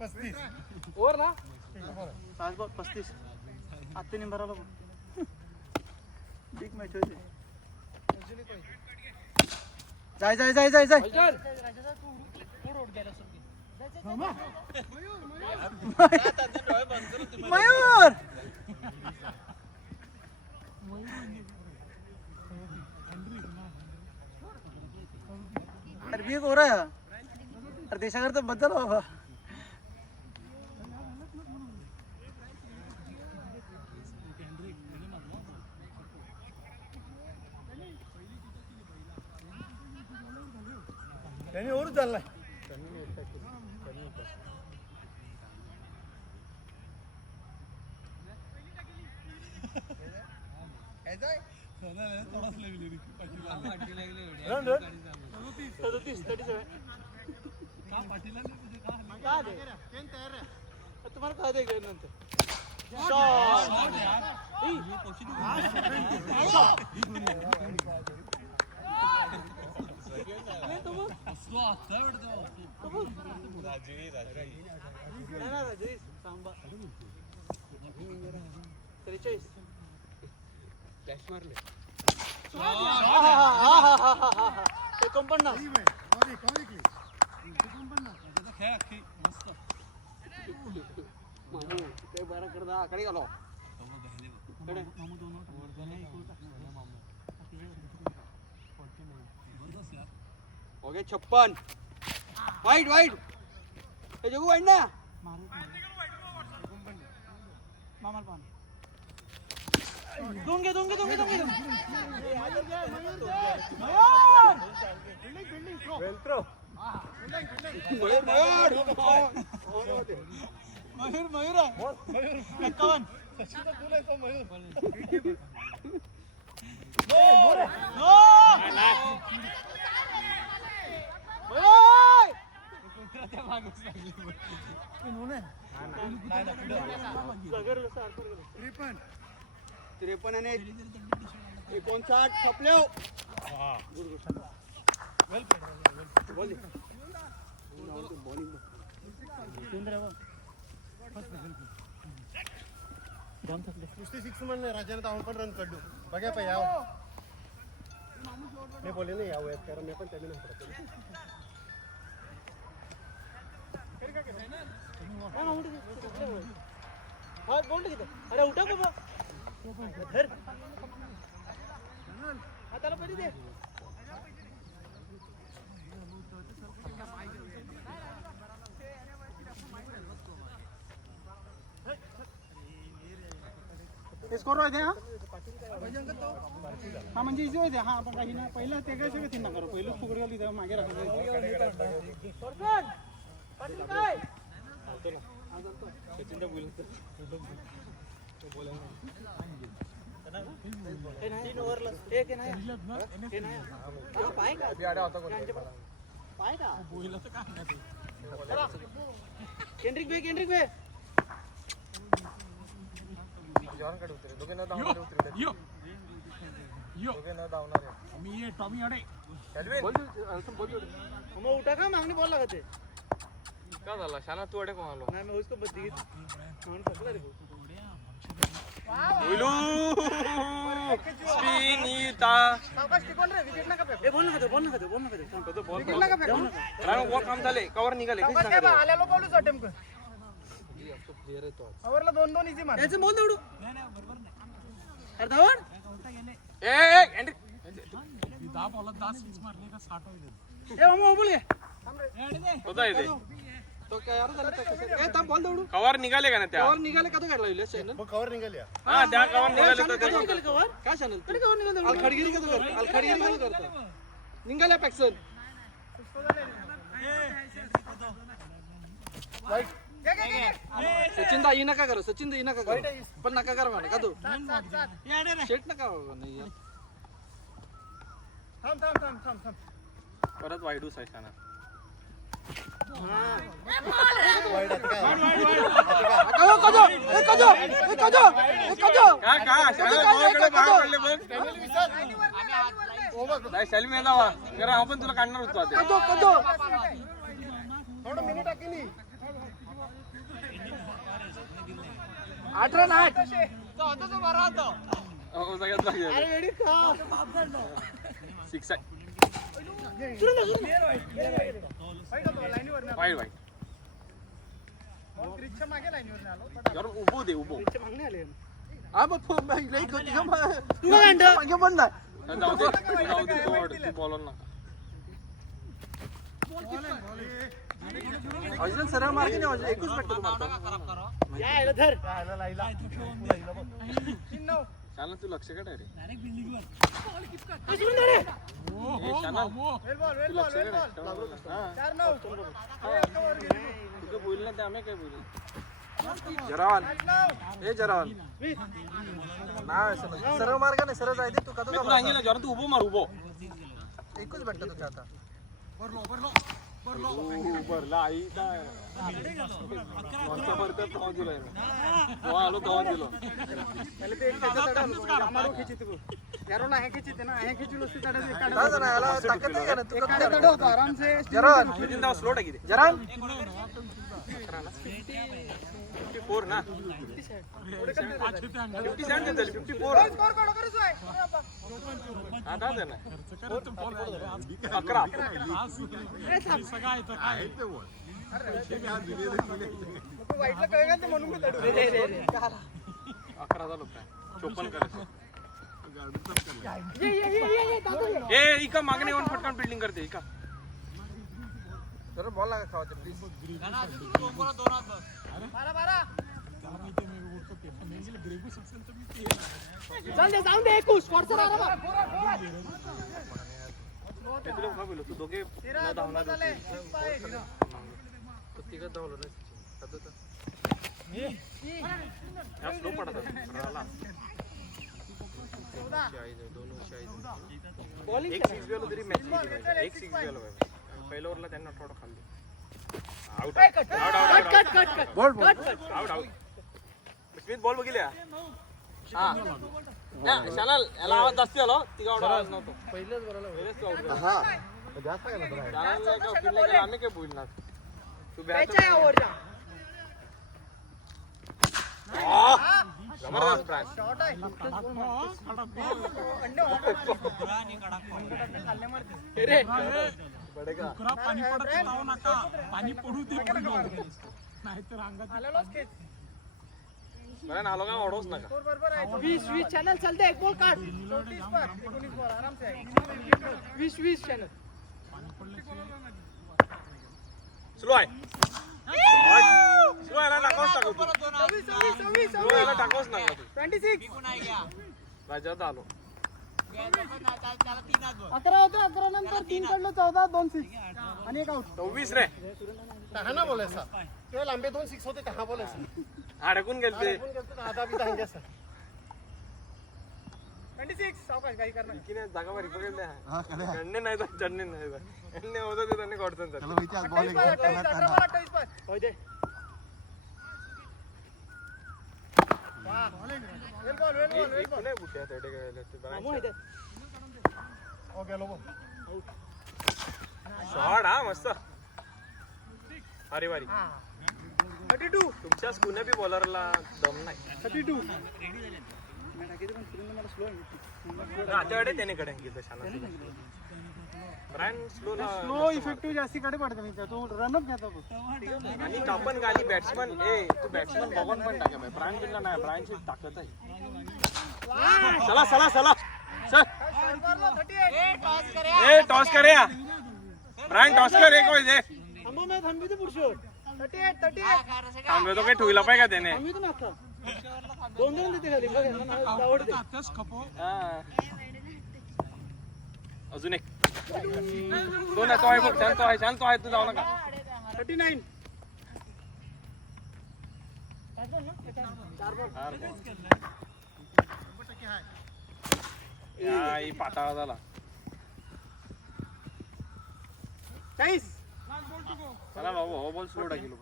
35 ओव्हर ना 35 आता निंबराला बिग मॅच होते जाय मयूर अरे बिग हो रहा है अरे देशाकर तर बद्दल बाबा त्याने ओव्हर चाललाय तुम्हाला काय दे नंतर ओके 56 वाईट वाईट हे जगू वाईट ना मामाला पाहून दोन घे मयूर 53 आणि 59 छपले नुसते 6 म्हणले राजाने आपण पण रन काढलो बघा पाहिजे याव मी बोलले नाही यावं कारण मी पण त्यांनी नव्हतं अरे उठा बाबा धर हाताला पडी दे स्कोर होते हा म्हणजे इझी होते हा आपण काही नाही पहिलं ते काय सगळं तीन करू पहिलं फुगड गेली तेव्हा मागे राखायचं केंद्रिक बे जॉनकडे उतरे दोघे न धावणारे उतरले दोघे न धावणारे टॉमी अडे मग उठा का मागणी बोल लागते का झाला शाना तू अडे कोणाला नाही मैं उसको बद्दी माणूस फसला रे बोल ना काम झाले कवर निघाले दोन इझी मार याचं बोल दौडू अरे धावड होता येते तो काय यार झालं काय थांब बॉल दौडू कवर निघाले का ना त्या कवर निघाले का तो काढला इले चॅनल मग कवर निघाल्या हा त्या कवर निघाले तर निघाले कवर काय चॅनल तरी कवर निघाले अलखडगिरी का तो करतो अलखडगिरी का तो करतो निघाल्या पॅक्सन सचिन दा ही नका करो सचिन दा ही नका करो पण नका करा म्हणा का तू शेट नका नाही थांब परत वाईडूस आहे शाना सेल्फी येतावा जरा आपण तुला काढणार होतो थोडं मिनिट टाकेली 18 8 सिक्स वाईट वाईट उभो दे उभो मागणे आले जाऊ दे तू बोलव ना सरळ मार्ग नाही एकच भेटतो शाला तू लक्ष का रे तुझं बोल ना ते आम्ही काय बोलू जरान हे जरान नाव सरळ मार्गाने सरळ जायचे तू कधी सांगितलं जरा तू उभो मार उभो एकच भेटतं तुझ्या आता भरला आई काय भरतात धावून दिलोय आलो धावून दिलो स्लो टाकी जरान 54 ना 11 मागणी येऊन फटकान बिल्डिंग करते इका जरा बॉल लागा खावा प्लीज जाऊन दे एकूस तू दोघे धावणार तिघ धावलो स्लो पडत एक 6 गेलो तरी मॅच एक 6 गेलो पहिल्या ओव्हरला त्यांना थोडं खाल्लं आउट आउट स्मिथ बॉल बघितल्या हा शालाल याला आवाज जास्ती आलो तिघा आवाज नव्हतो पहिलेच बरोबर हा जास्त आहे ना शालाल का फिल्डिंग आम्ही काय बोलणार तू बॅट जबरदस्त ट्राय शॉट आहे अरे बडेगा पाणी पडत लावू नका पाणी पडू दे नाहीतर अंगात बरं नालो का ओढोस नका 20 चॅनल चलते एक बॉल काढ 34 पर 19 बॉल आराम से 20 चॅनल स्लो आहे स्लो आहे ना टाकोस टाकू 26 स्लो आहे ना टाकोस नका तू 26 राजात आलो 11 होते 11 नंतर 3 कडलं 14 2 6 आणि एक आउट 24 रे कहा ना बोलायचा तेव्हा लांबे 2 6 होते कहा बोलायचं अडकून गेलते आता बी जाएंगे सर 26 सावकाश काही करणार की नाही जागा भरी पकडले गणने नाही जात चढणे नाही जात यांनी होतं ते त्यांनी कॉडसन जात 28 पर होय दे वेल बॉल नाही बुट्या तेवढे हो गेलो बो शॉट हा मस्त अरे वारी 32 तुमच्या स्कूने बी बॉलरला दम नाही 32 त्याकडे त्याने कडे घेतलं शाला ब्रायन स्लो इफेक्टिव्ह जास्ती कडे पडते मी तो रनअप घेतो आणि आपण गाली बॅट्समन तू बॅट्समन बघून पण टाका ब्रायन बिनला नाही ब्रायनची ताकद आहे चला चल टॉस कर या ब्रायन टॉस कर एक दे थांबी ते पुढशोर 38 थांबे तो काही ठुईला पाहिजे का त्याने थांबी ना आता 2 देते खाली बघ आवडते आताच खपो अजून एक 2 आहे तो आहे बघ शांत आहे तू जाऊ नका 39 पाताळा झाला 40 चला बाबू बॉल स्लो टाकिलो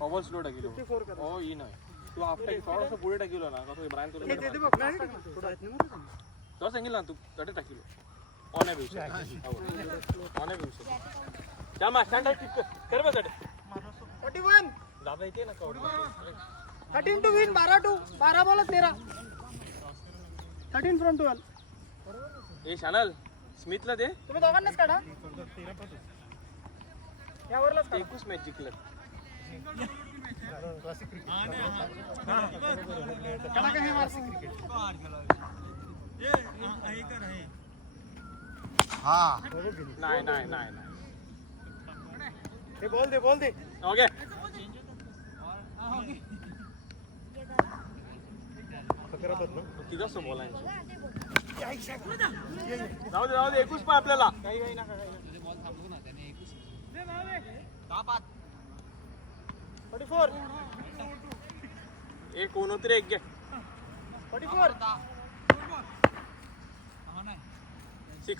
बॉल स्लो टाकिलो हो ही नाही तू हाफ टाकी थोडंसं पुढे टाकिलो ना कसं ब्रायन तुला तो सांगितलं ना तू तडे टाकिलो ऑन आहे जामा स्टँड आहे कर बघ तडे 41 दादा इथे ना कवडी 13 टू विन 12 बॉल 13 13 फ्रॉम 12 ए शानल स्मिथला दे तुम्ही दोघांनाच काढा यावरलाच काढा 21 मॅच जिंकलं नाही हे बॉल दे ओके तिथं बोलायचं जाऊ दे 21 पण आपल्याला काही नका 44 एक कोणतरी एक घे 44 6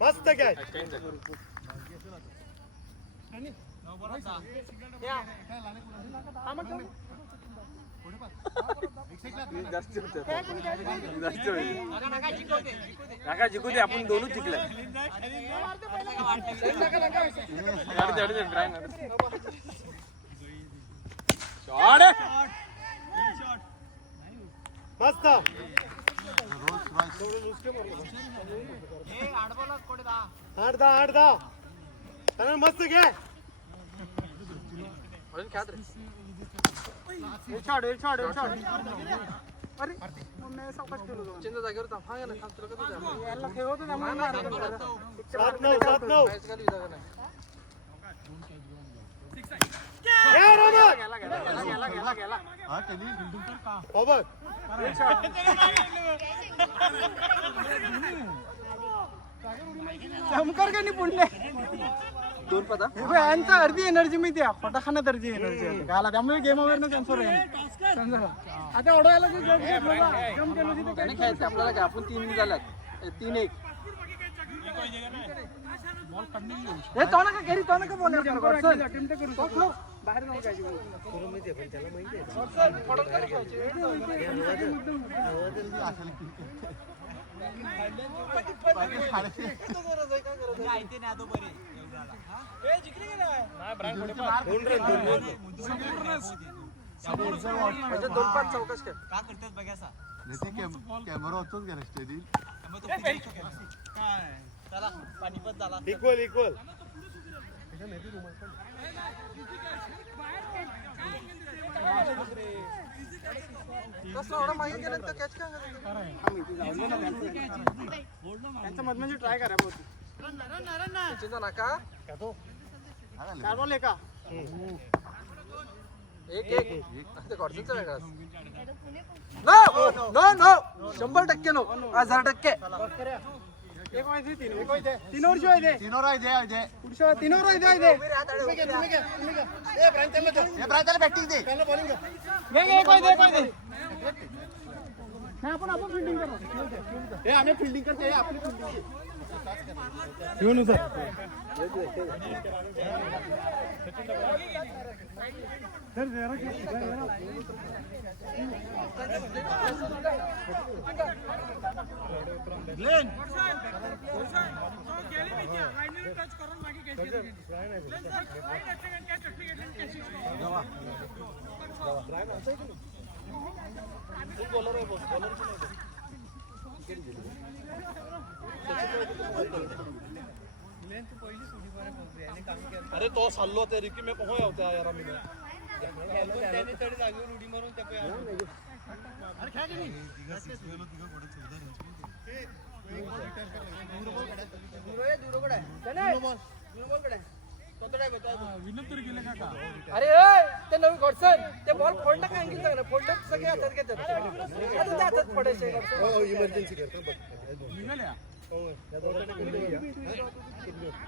मस्त कॅच जास्त काका जिंकू दे आपण दोनच जिंकले मस्त आठ दहा त्यानं मस्त घे चिंता जागेवर थांब. हा ना, थांब, तुला कसं द्या? 7-9 काहीच खाली जागा नाही. ओव्हर चमकर का नाही पुंडले 2 पदा यांचा अर्धी एनर्जी मी द्या खोटा खाण्यात अर्धी एनर्जी घाला त्यामुळे गेम अवेअरनेस त्यांचं राहील समजा आता ओढवायला जे जम केलं तिथे नाही खेळायचं आपल्याला काय आपण 3 झाल्यात 3-1 हे तो नका घरी तो नका बोल अटेम्प्ट करू तो बाहेर जाऊ काय कॅमेरा होतोच गेला स्टेडी चला पाणीपत झाला इक्वल कसं एवढं मागे गेलं तर कॅच काय त्यांचं मत म्हणजे ट्राय करा चिंता नका बॉल एका 1-1 ते कॉर्सनचा वेगळाच नो 100% नो 1000% एक व्हायचे तीन वर्ष व्हायचे पुढच्या 3 वर व्हायचे बॅटिंग दे एक व्हायचे नाही आपण फिल्डिंग करू आम्ही फिल्डिंग करते आपली फिल्डिंग घेऊन अरे तो चाललो त्या रिकी मी पोहोय होत्या यार मी जागेवर उडी मारून अरे ते नवीन गॉडसन ते बॉल फोडलं काय आणखी चांगलं फोडलं सगळे हातात घेतात आता ते हातात पडायचे इमर्जन्सी करतो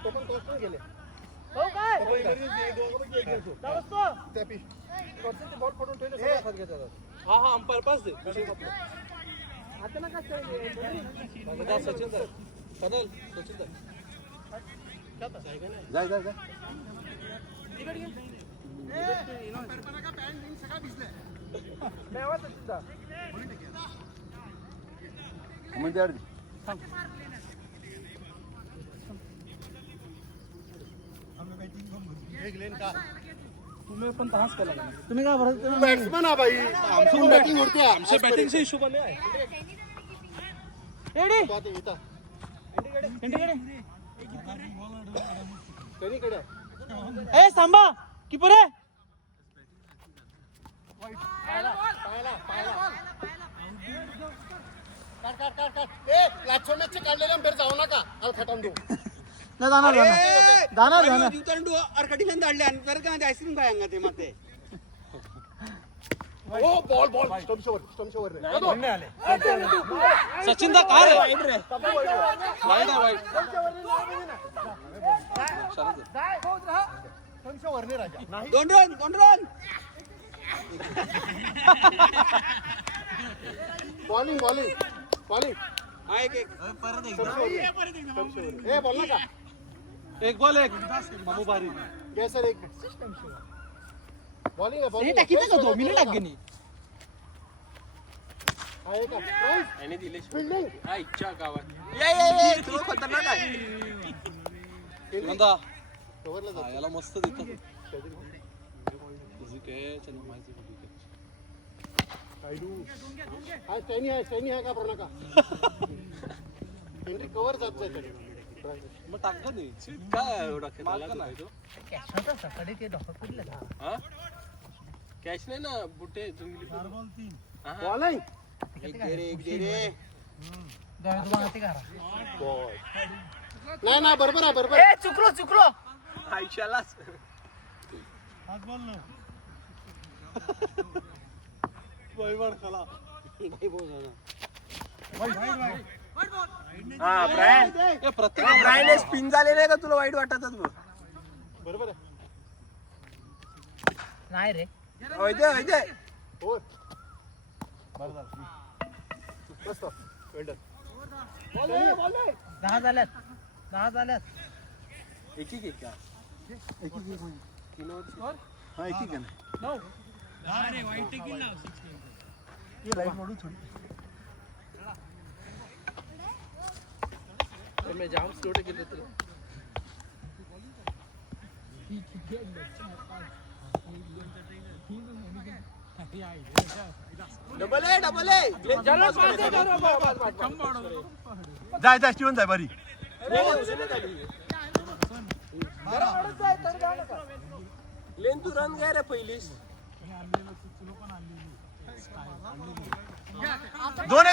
तो पण टॉस गेले हो काय गॉडसन ते बॉल फोडून ठेवले सगळे हातात घेतात हा अंपायर पास दे आता ना काय सचिन सर कनल सचिन सर जाय म्हणजे अर्धी तुम्ही पण तहास केला तुम्ही काय भरत बॅट्समन हा भाई आमची बॅटिंग होते आमच्या बॅटिंगच्या हिशोबाने आहे ए सांबा कीपर आहे काढलेल्या बेर जाऊ नका खटाम देऊ जाणार आईस्क्रीम काय अंगा ते माते ओ बॉल स्टम्पशोवर सचिन दा काय वाईट रे वाईट संशय वरणे राजा नाही 2 run 2 run. Bowling bowling bowling हा एक परत एक ए बोल ना का एक बॉल एक बाबू बारी घ्या सर एक बॉलिंग आहे बॉलिंग हा एक याने दिले फिल्डिंग हा इच्छा गावात ये थ्रो खतरनाक आहे. नंदा कव्हरला जातो याला मस्त देतो हा सैनी आहे का प्रणा का हेनरी कव्हर जात नाही मग टाकतो नाही काय एवढा मार्क नाही तो कॅच नाही ना बुटे जुंगली बॉलिंग एक दे रे नाही बरोबर आहे बरोबर चुकलो आयुष्यालाच हा ब्रायन ब्रायन स्पिन झाले नाही का तुला वाईट वाटत बरोबर आहे नाही रे वैद्य हो मस्त वेल डन 10 झाल्यात एक एक का हा एक आहे ना ये राईट मोडू थोडी मैं जाम स्लो केले तुला डबल आहे जाय स्टीवन जाय बरी लेन तू रन घ्या रे पहिलीस दोन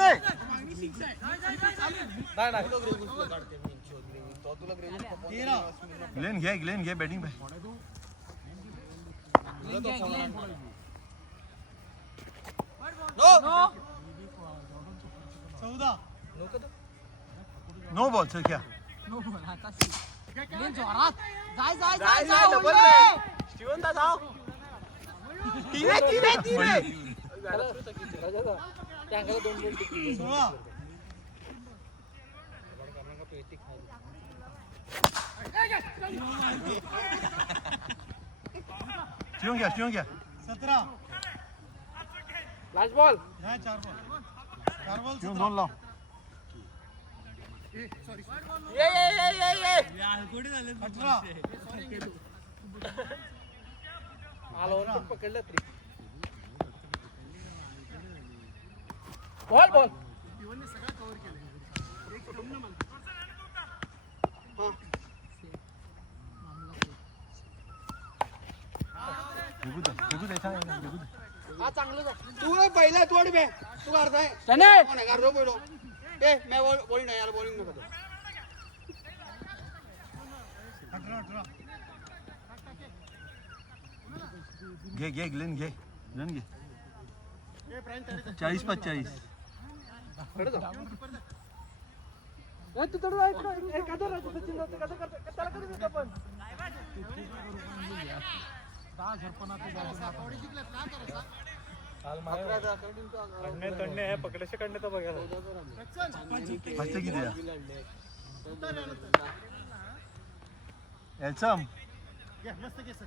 आहे ग्लेन घे batting bye no ball sir क्या डबल स्टीवन दा जाओ तीन स्टीवन घ्या 17 लास्ट बॉल नाही 4 बॉल स्टीवन दोन लाव ये 18 आलो पकडलं तरी बॉल हा चांगलं तू पहिला तोड बे तू करताय कोण आहे गार्डो पहिलो ए मैं बॉलिंग नाही यार बॉलिंग नको 18 घे ग्लेन घे 40-45 तू थोडं एखादा सचिन त्याला करू देतो आपण पकडायचे काढणे तर बघायला फक्त किती एल्सम मस्त केस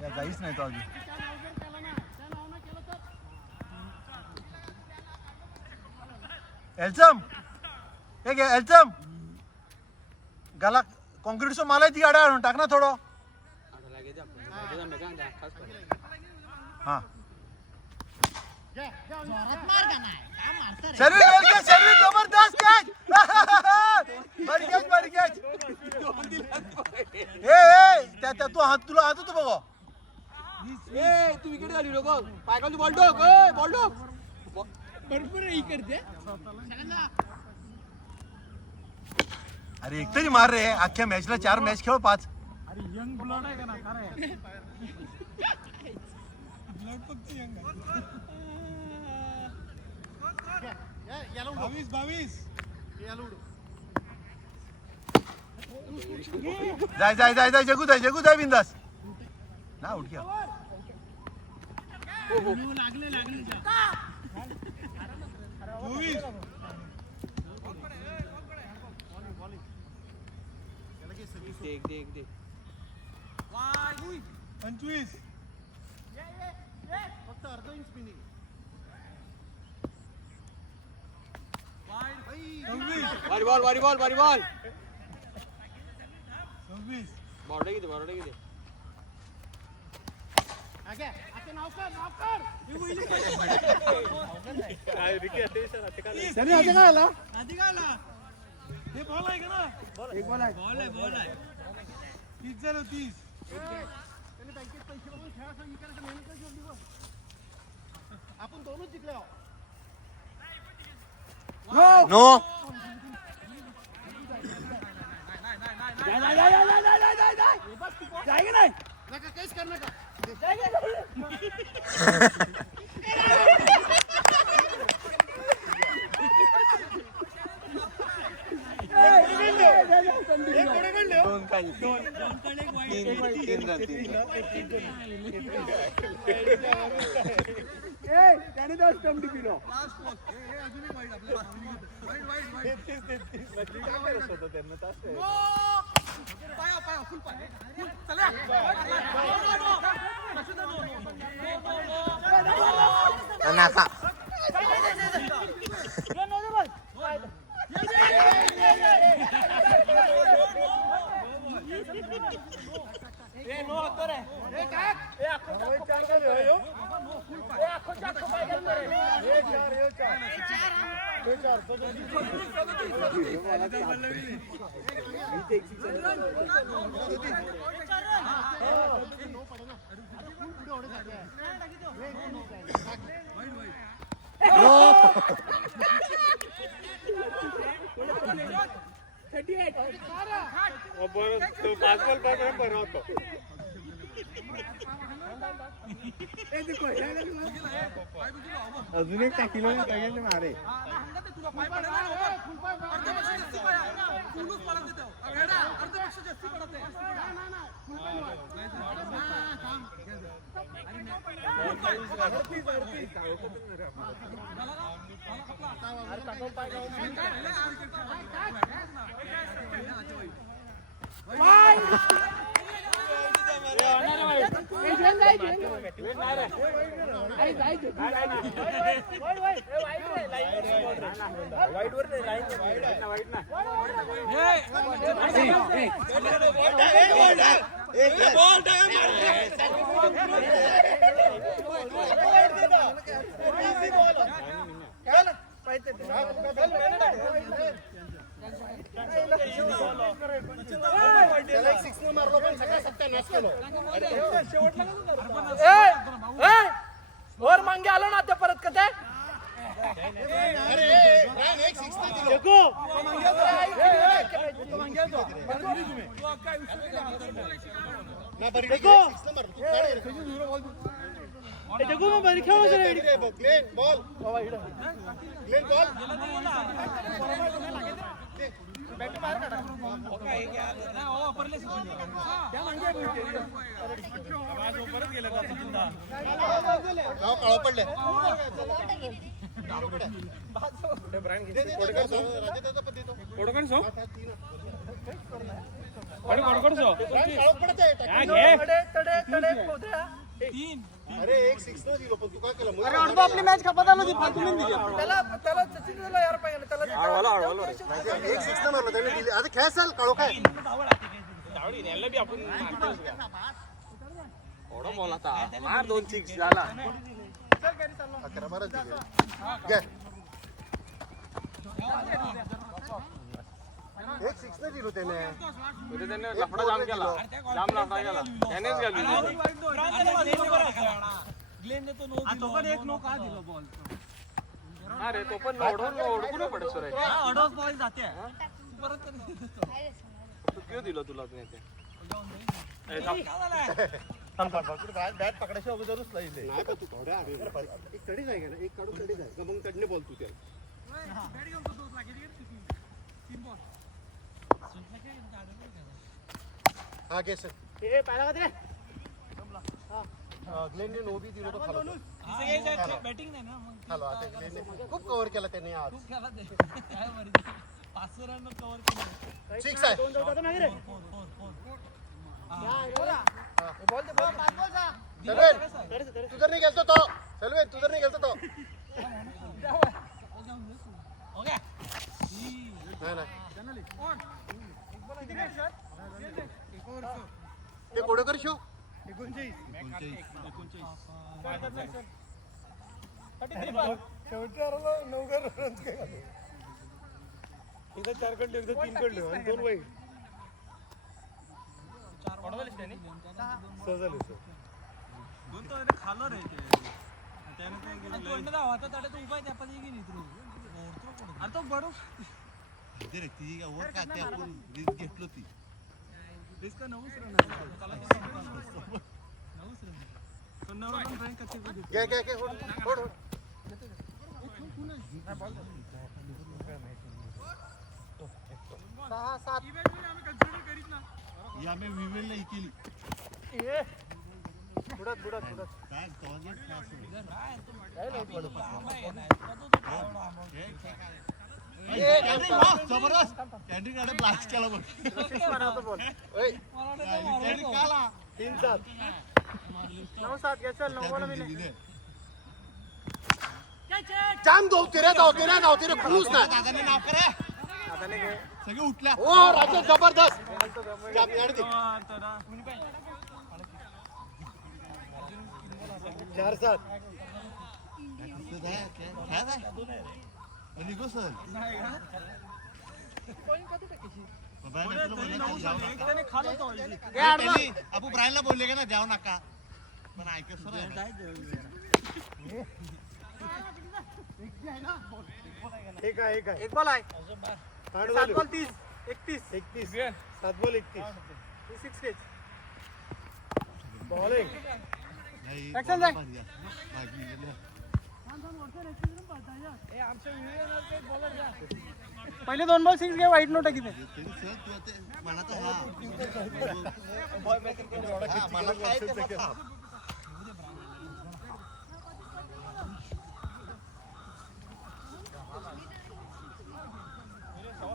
या जाईच नाही तो अजून एल्सम हे घे एल्सम गाला कॉन्क्रीटचं मला ती गाड्या आणून टाक ना थोडं हा सर्विस जबरदस्त कॅच ए तू हात तुला हात होतो बघ ए तू विकेट घालू नको पाय खाली बॉल डोक भरपूर ही करते अरे एक तरी मार रे अख्ख्या मॅचला 4 मॅच खेळ 5 अरे यंग ब्लड आहे का ना खरं ब्लड फक्त यंग आहे 22 याला उडू जाय जाय जाय जाय जगू जाय बिंदास ना उठ गया देख 25 फक्त अर्धा इंच स्पिनिंग. वारी बॉल बावडे किती त्याने आता काय आला आधी काय आला हे बॉल आहे का ना एक बॉल आहे बॉल आहे 30 झालं 30 त्यांनी बँकेत पैसे बघून खेळायचं विकायचं मेहनत कशी होती बघ. आपण दोनच जिंकले आहोत. नो नका काहीच कर नका. दोन काही त्याने तो स्टंप दिलो नाका अजून एक टाकीलो मारे त्याला एक 6 मारलो पण सगळ्या सत्यानाश केलो. वर मागे आलो ना ते परत कसे अरे रान एक 6 नाही दिलो. ना बरी देखो 6 मारलो. तू काढ रे. क्लीन बॉल क्लीन बॉल काळो पडले अरे एक 6 न दिलो पण तू काय केलं आपली मॅच खपत आलो फालतू नाही दिली त्याला सचिन दिला यार पाहिजे त्याला एक 6 न मारलो त्याने दिली आता खेळ चाल काळो काय बॉल आता मार 2 6 झाला 11 मारच दिले घे एक 6 न दिलो त्याने त्याने लफडा जाम केला त्यानेच गेली तो पण एक नो का दिलो बॉल अरे तो पण ओढकून पडत सर अडोस बॉल जाते परत तू क्यों दिलो तुला ते बॅट पकडायच्या अगोदरच लाईले नाही पण तू थोड्या एक कडीच आहे का ना एक काढून कडीच आहे मग कडने बोल तू त्याला हा घे सर ए पाहिला का ते ग्लेनने नो बी दिलं तर खालो बॅटिंग नाही ना मग खालो आता ग्लेनने खूप कव्हर केला त्याने आज खूप खेळा ते काय बरं 5 रन कव्हर केले. सिक्स आहे दोन जाऊ नाही रे बॉल दे बॉल पाच बॉल जा सेल्वेन तुझं नाही गेलतो तो सेल्वेन तुझं नाही गेलतो तो ओके नाही नाही किती मिनिट सर ते कोडेकर शो 39 एकदा 4 कडले एकदा 3 कडले आणि 2 वाईट खाल्लं रे त्याने काय केलं तोंड होता तडे तो उभा त्या पण गेली नाही तू अरे तो बडो ते रे ती वर का ते आपण रिस्क घेतलो ती रिस्क 9 रन तो 9 रन रँक कच्चे घे होड सहा सात या मी विवेलला ही केली बुडत काय तोंड जबरदस्त कॅन्डी काढे ब्लास्ट केला बघ बॉल कॅन्डी काला 3-7 9-7 घे चल 9 बॉल मी जाम धावते रे क्रूज ना दादाने नाव करा सगळे उठल्या ओ राजा जबरदस्त जाम याड दे 4-7 निघो सर आपू ब्रायनला बोलले का ना जाऊ नका पण ऐकत एक बॉल आहे 7 ball 30 31 7 ball 31 6 stage bowling action जाय पहिले 2 बॉल 6 घे वाईट नोट किती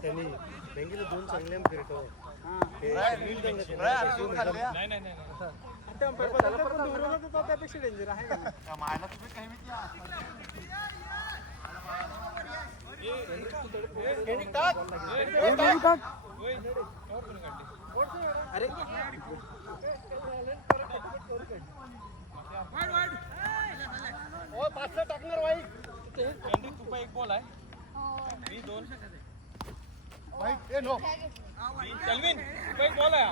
त्यांनी बँकेला 2 चांगले फिरतो त्यापेक्षा डेंजर आहे का अरे पाचशे टाकणार वाईट तुपा एक बॉल आहे मी 2 वाईट ए नो चलविन तुपा एक बॉल आहे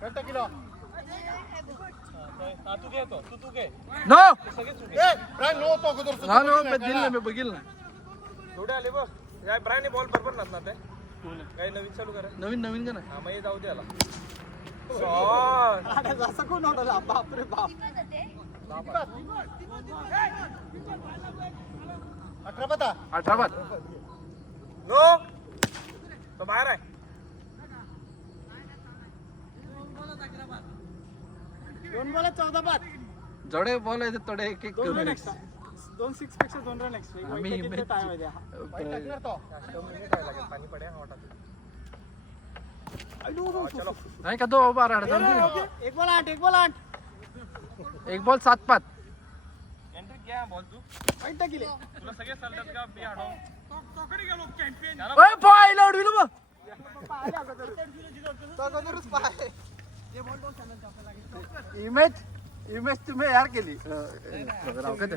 कट किलो हा तू घे तो तू घे नो सगळेच तू घे ए ब्रायन नो तो अगोदर ना नो मी बघील ना थोडे आले बघ काय ब्रायने बॉल बरोबर नसणार ते काही नवीन चालू करा नवीन का नाही हा मग हे जाऊ दे आला असं कोण ओढवला बापरे बाप 18 बाद नो तो बाहेर आहे 2 बॉल 14 बाद जेवढे बॉल आहेत तेवढे एक 2 रन एक्स्ट्रा 2 6 पेक्षा 2 रन एक्स्ट्रा आम्ही टाइम आहे टाकणार तो पाणी पडे हा वाटत नाही का तो 12 एक बॉल 8 एक बॉल 7-5 एंट्री घ्या बॉल तू पॉइंट टाकले तुला सगळे चालतात का मी हाडो तोकडे गेलो कॅम्पेन ओय पाय उडविलो मग इमेज तुम्ही यार केली राव का ते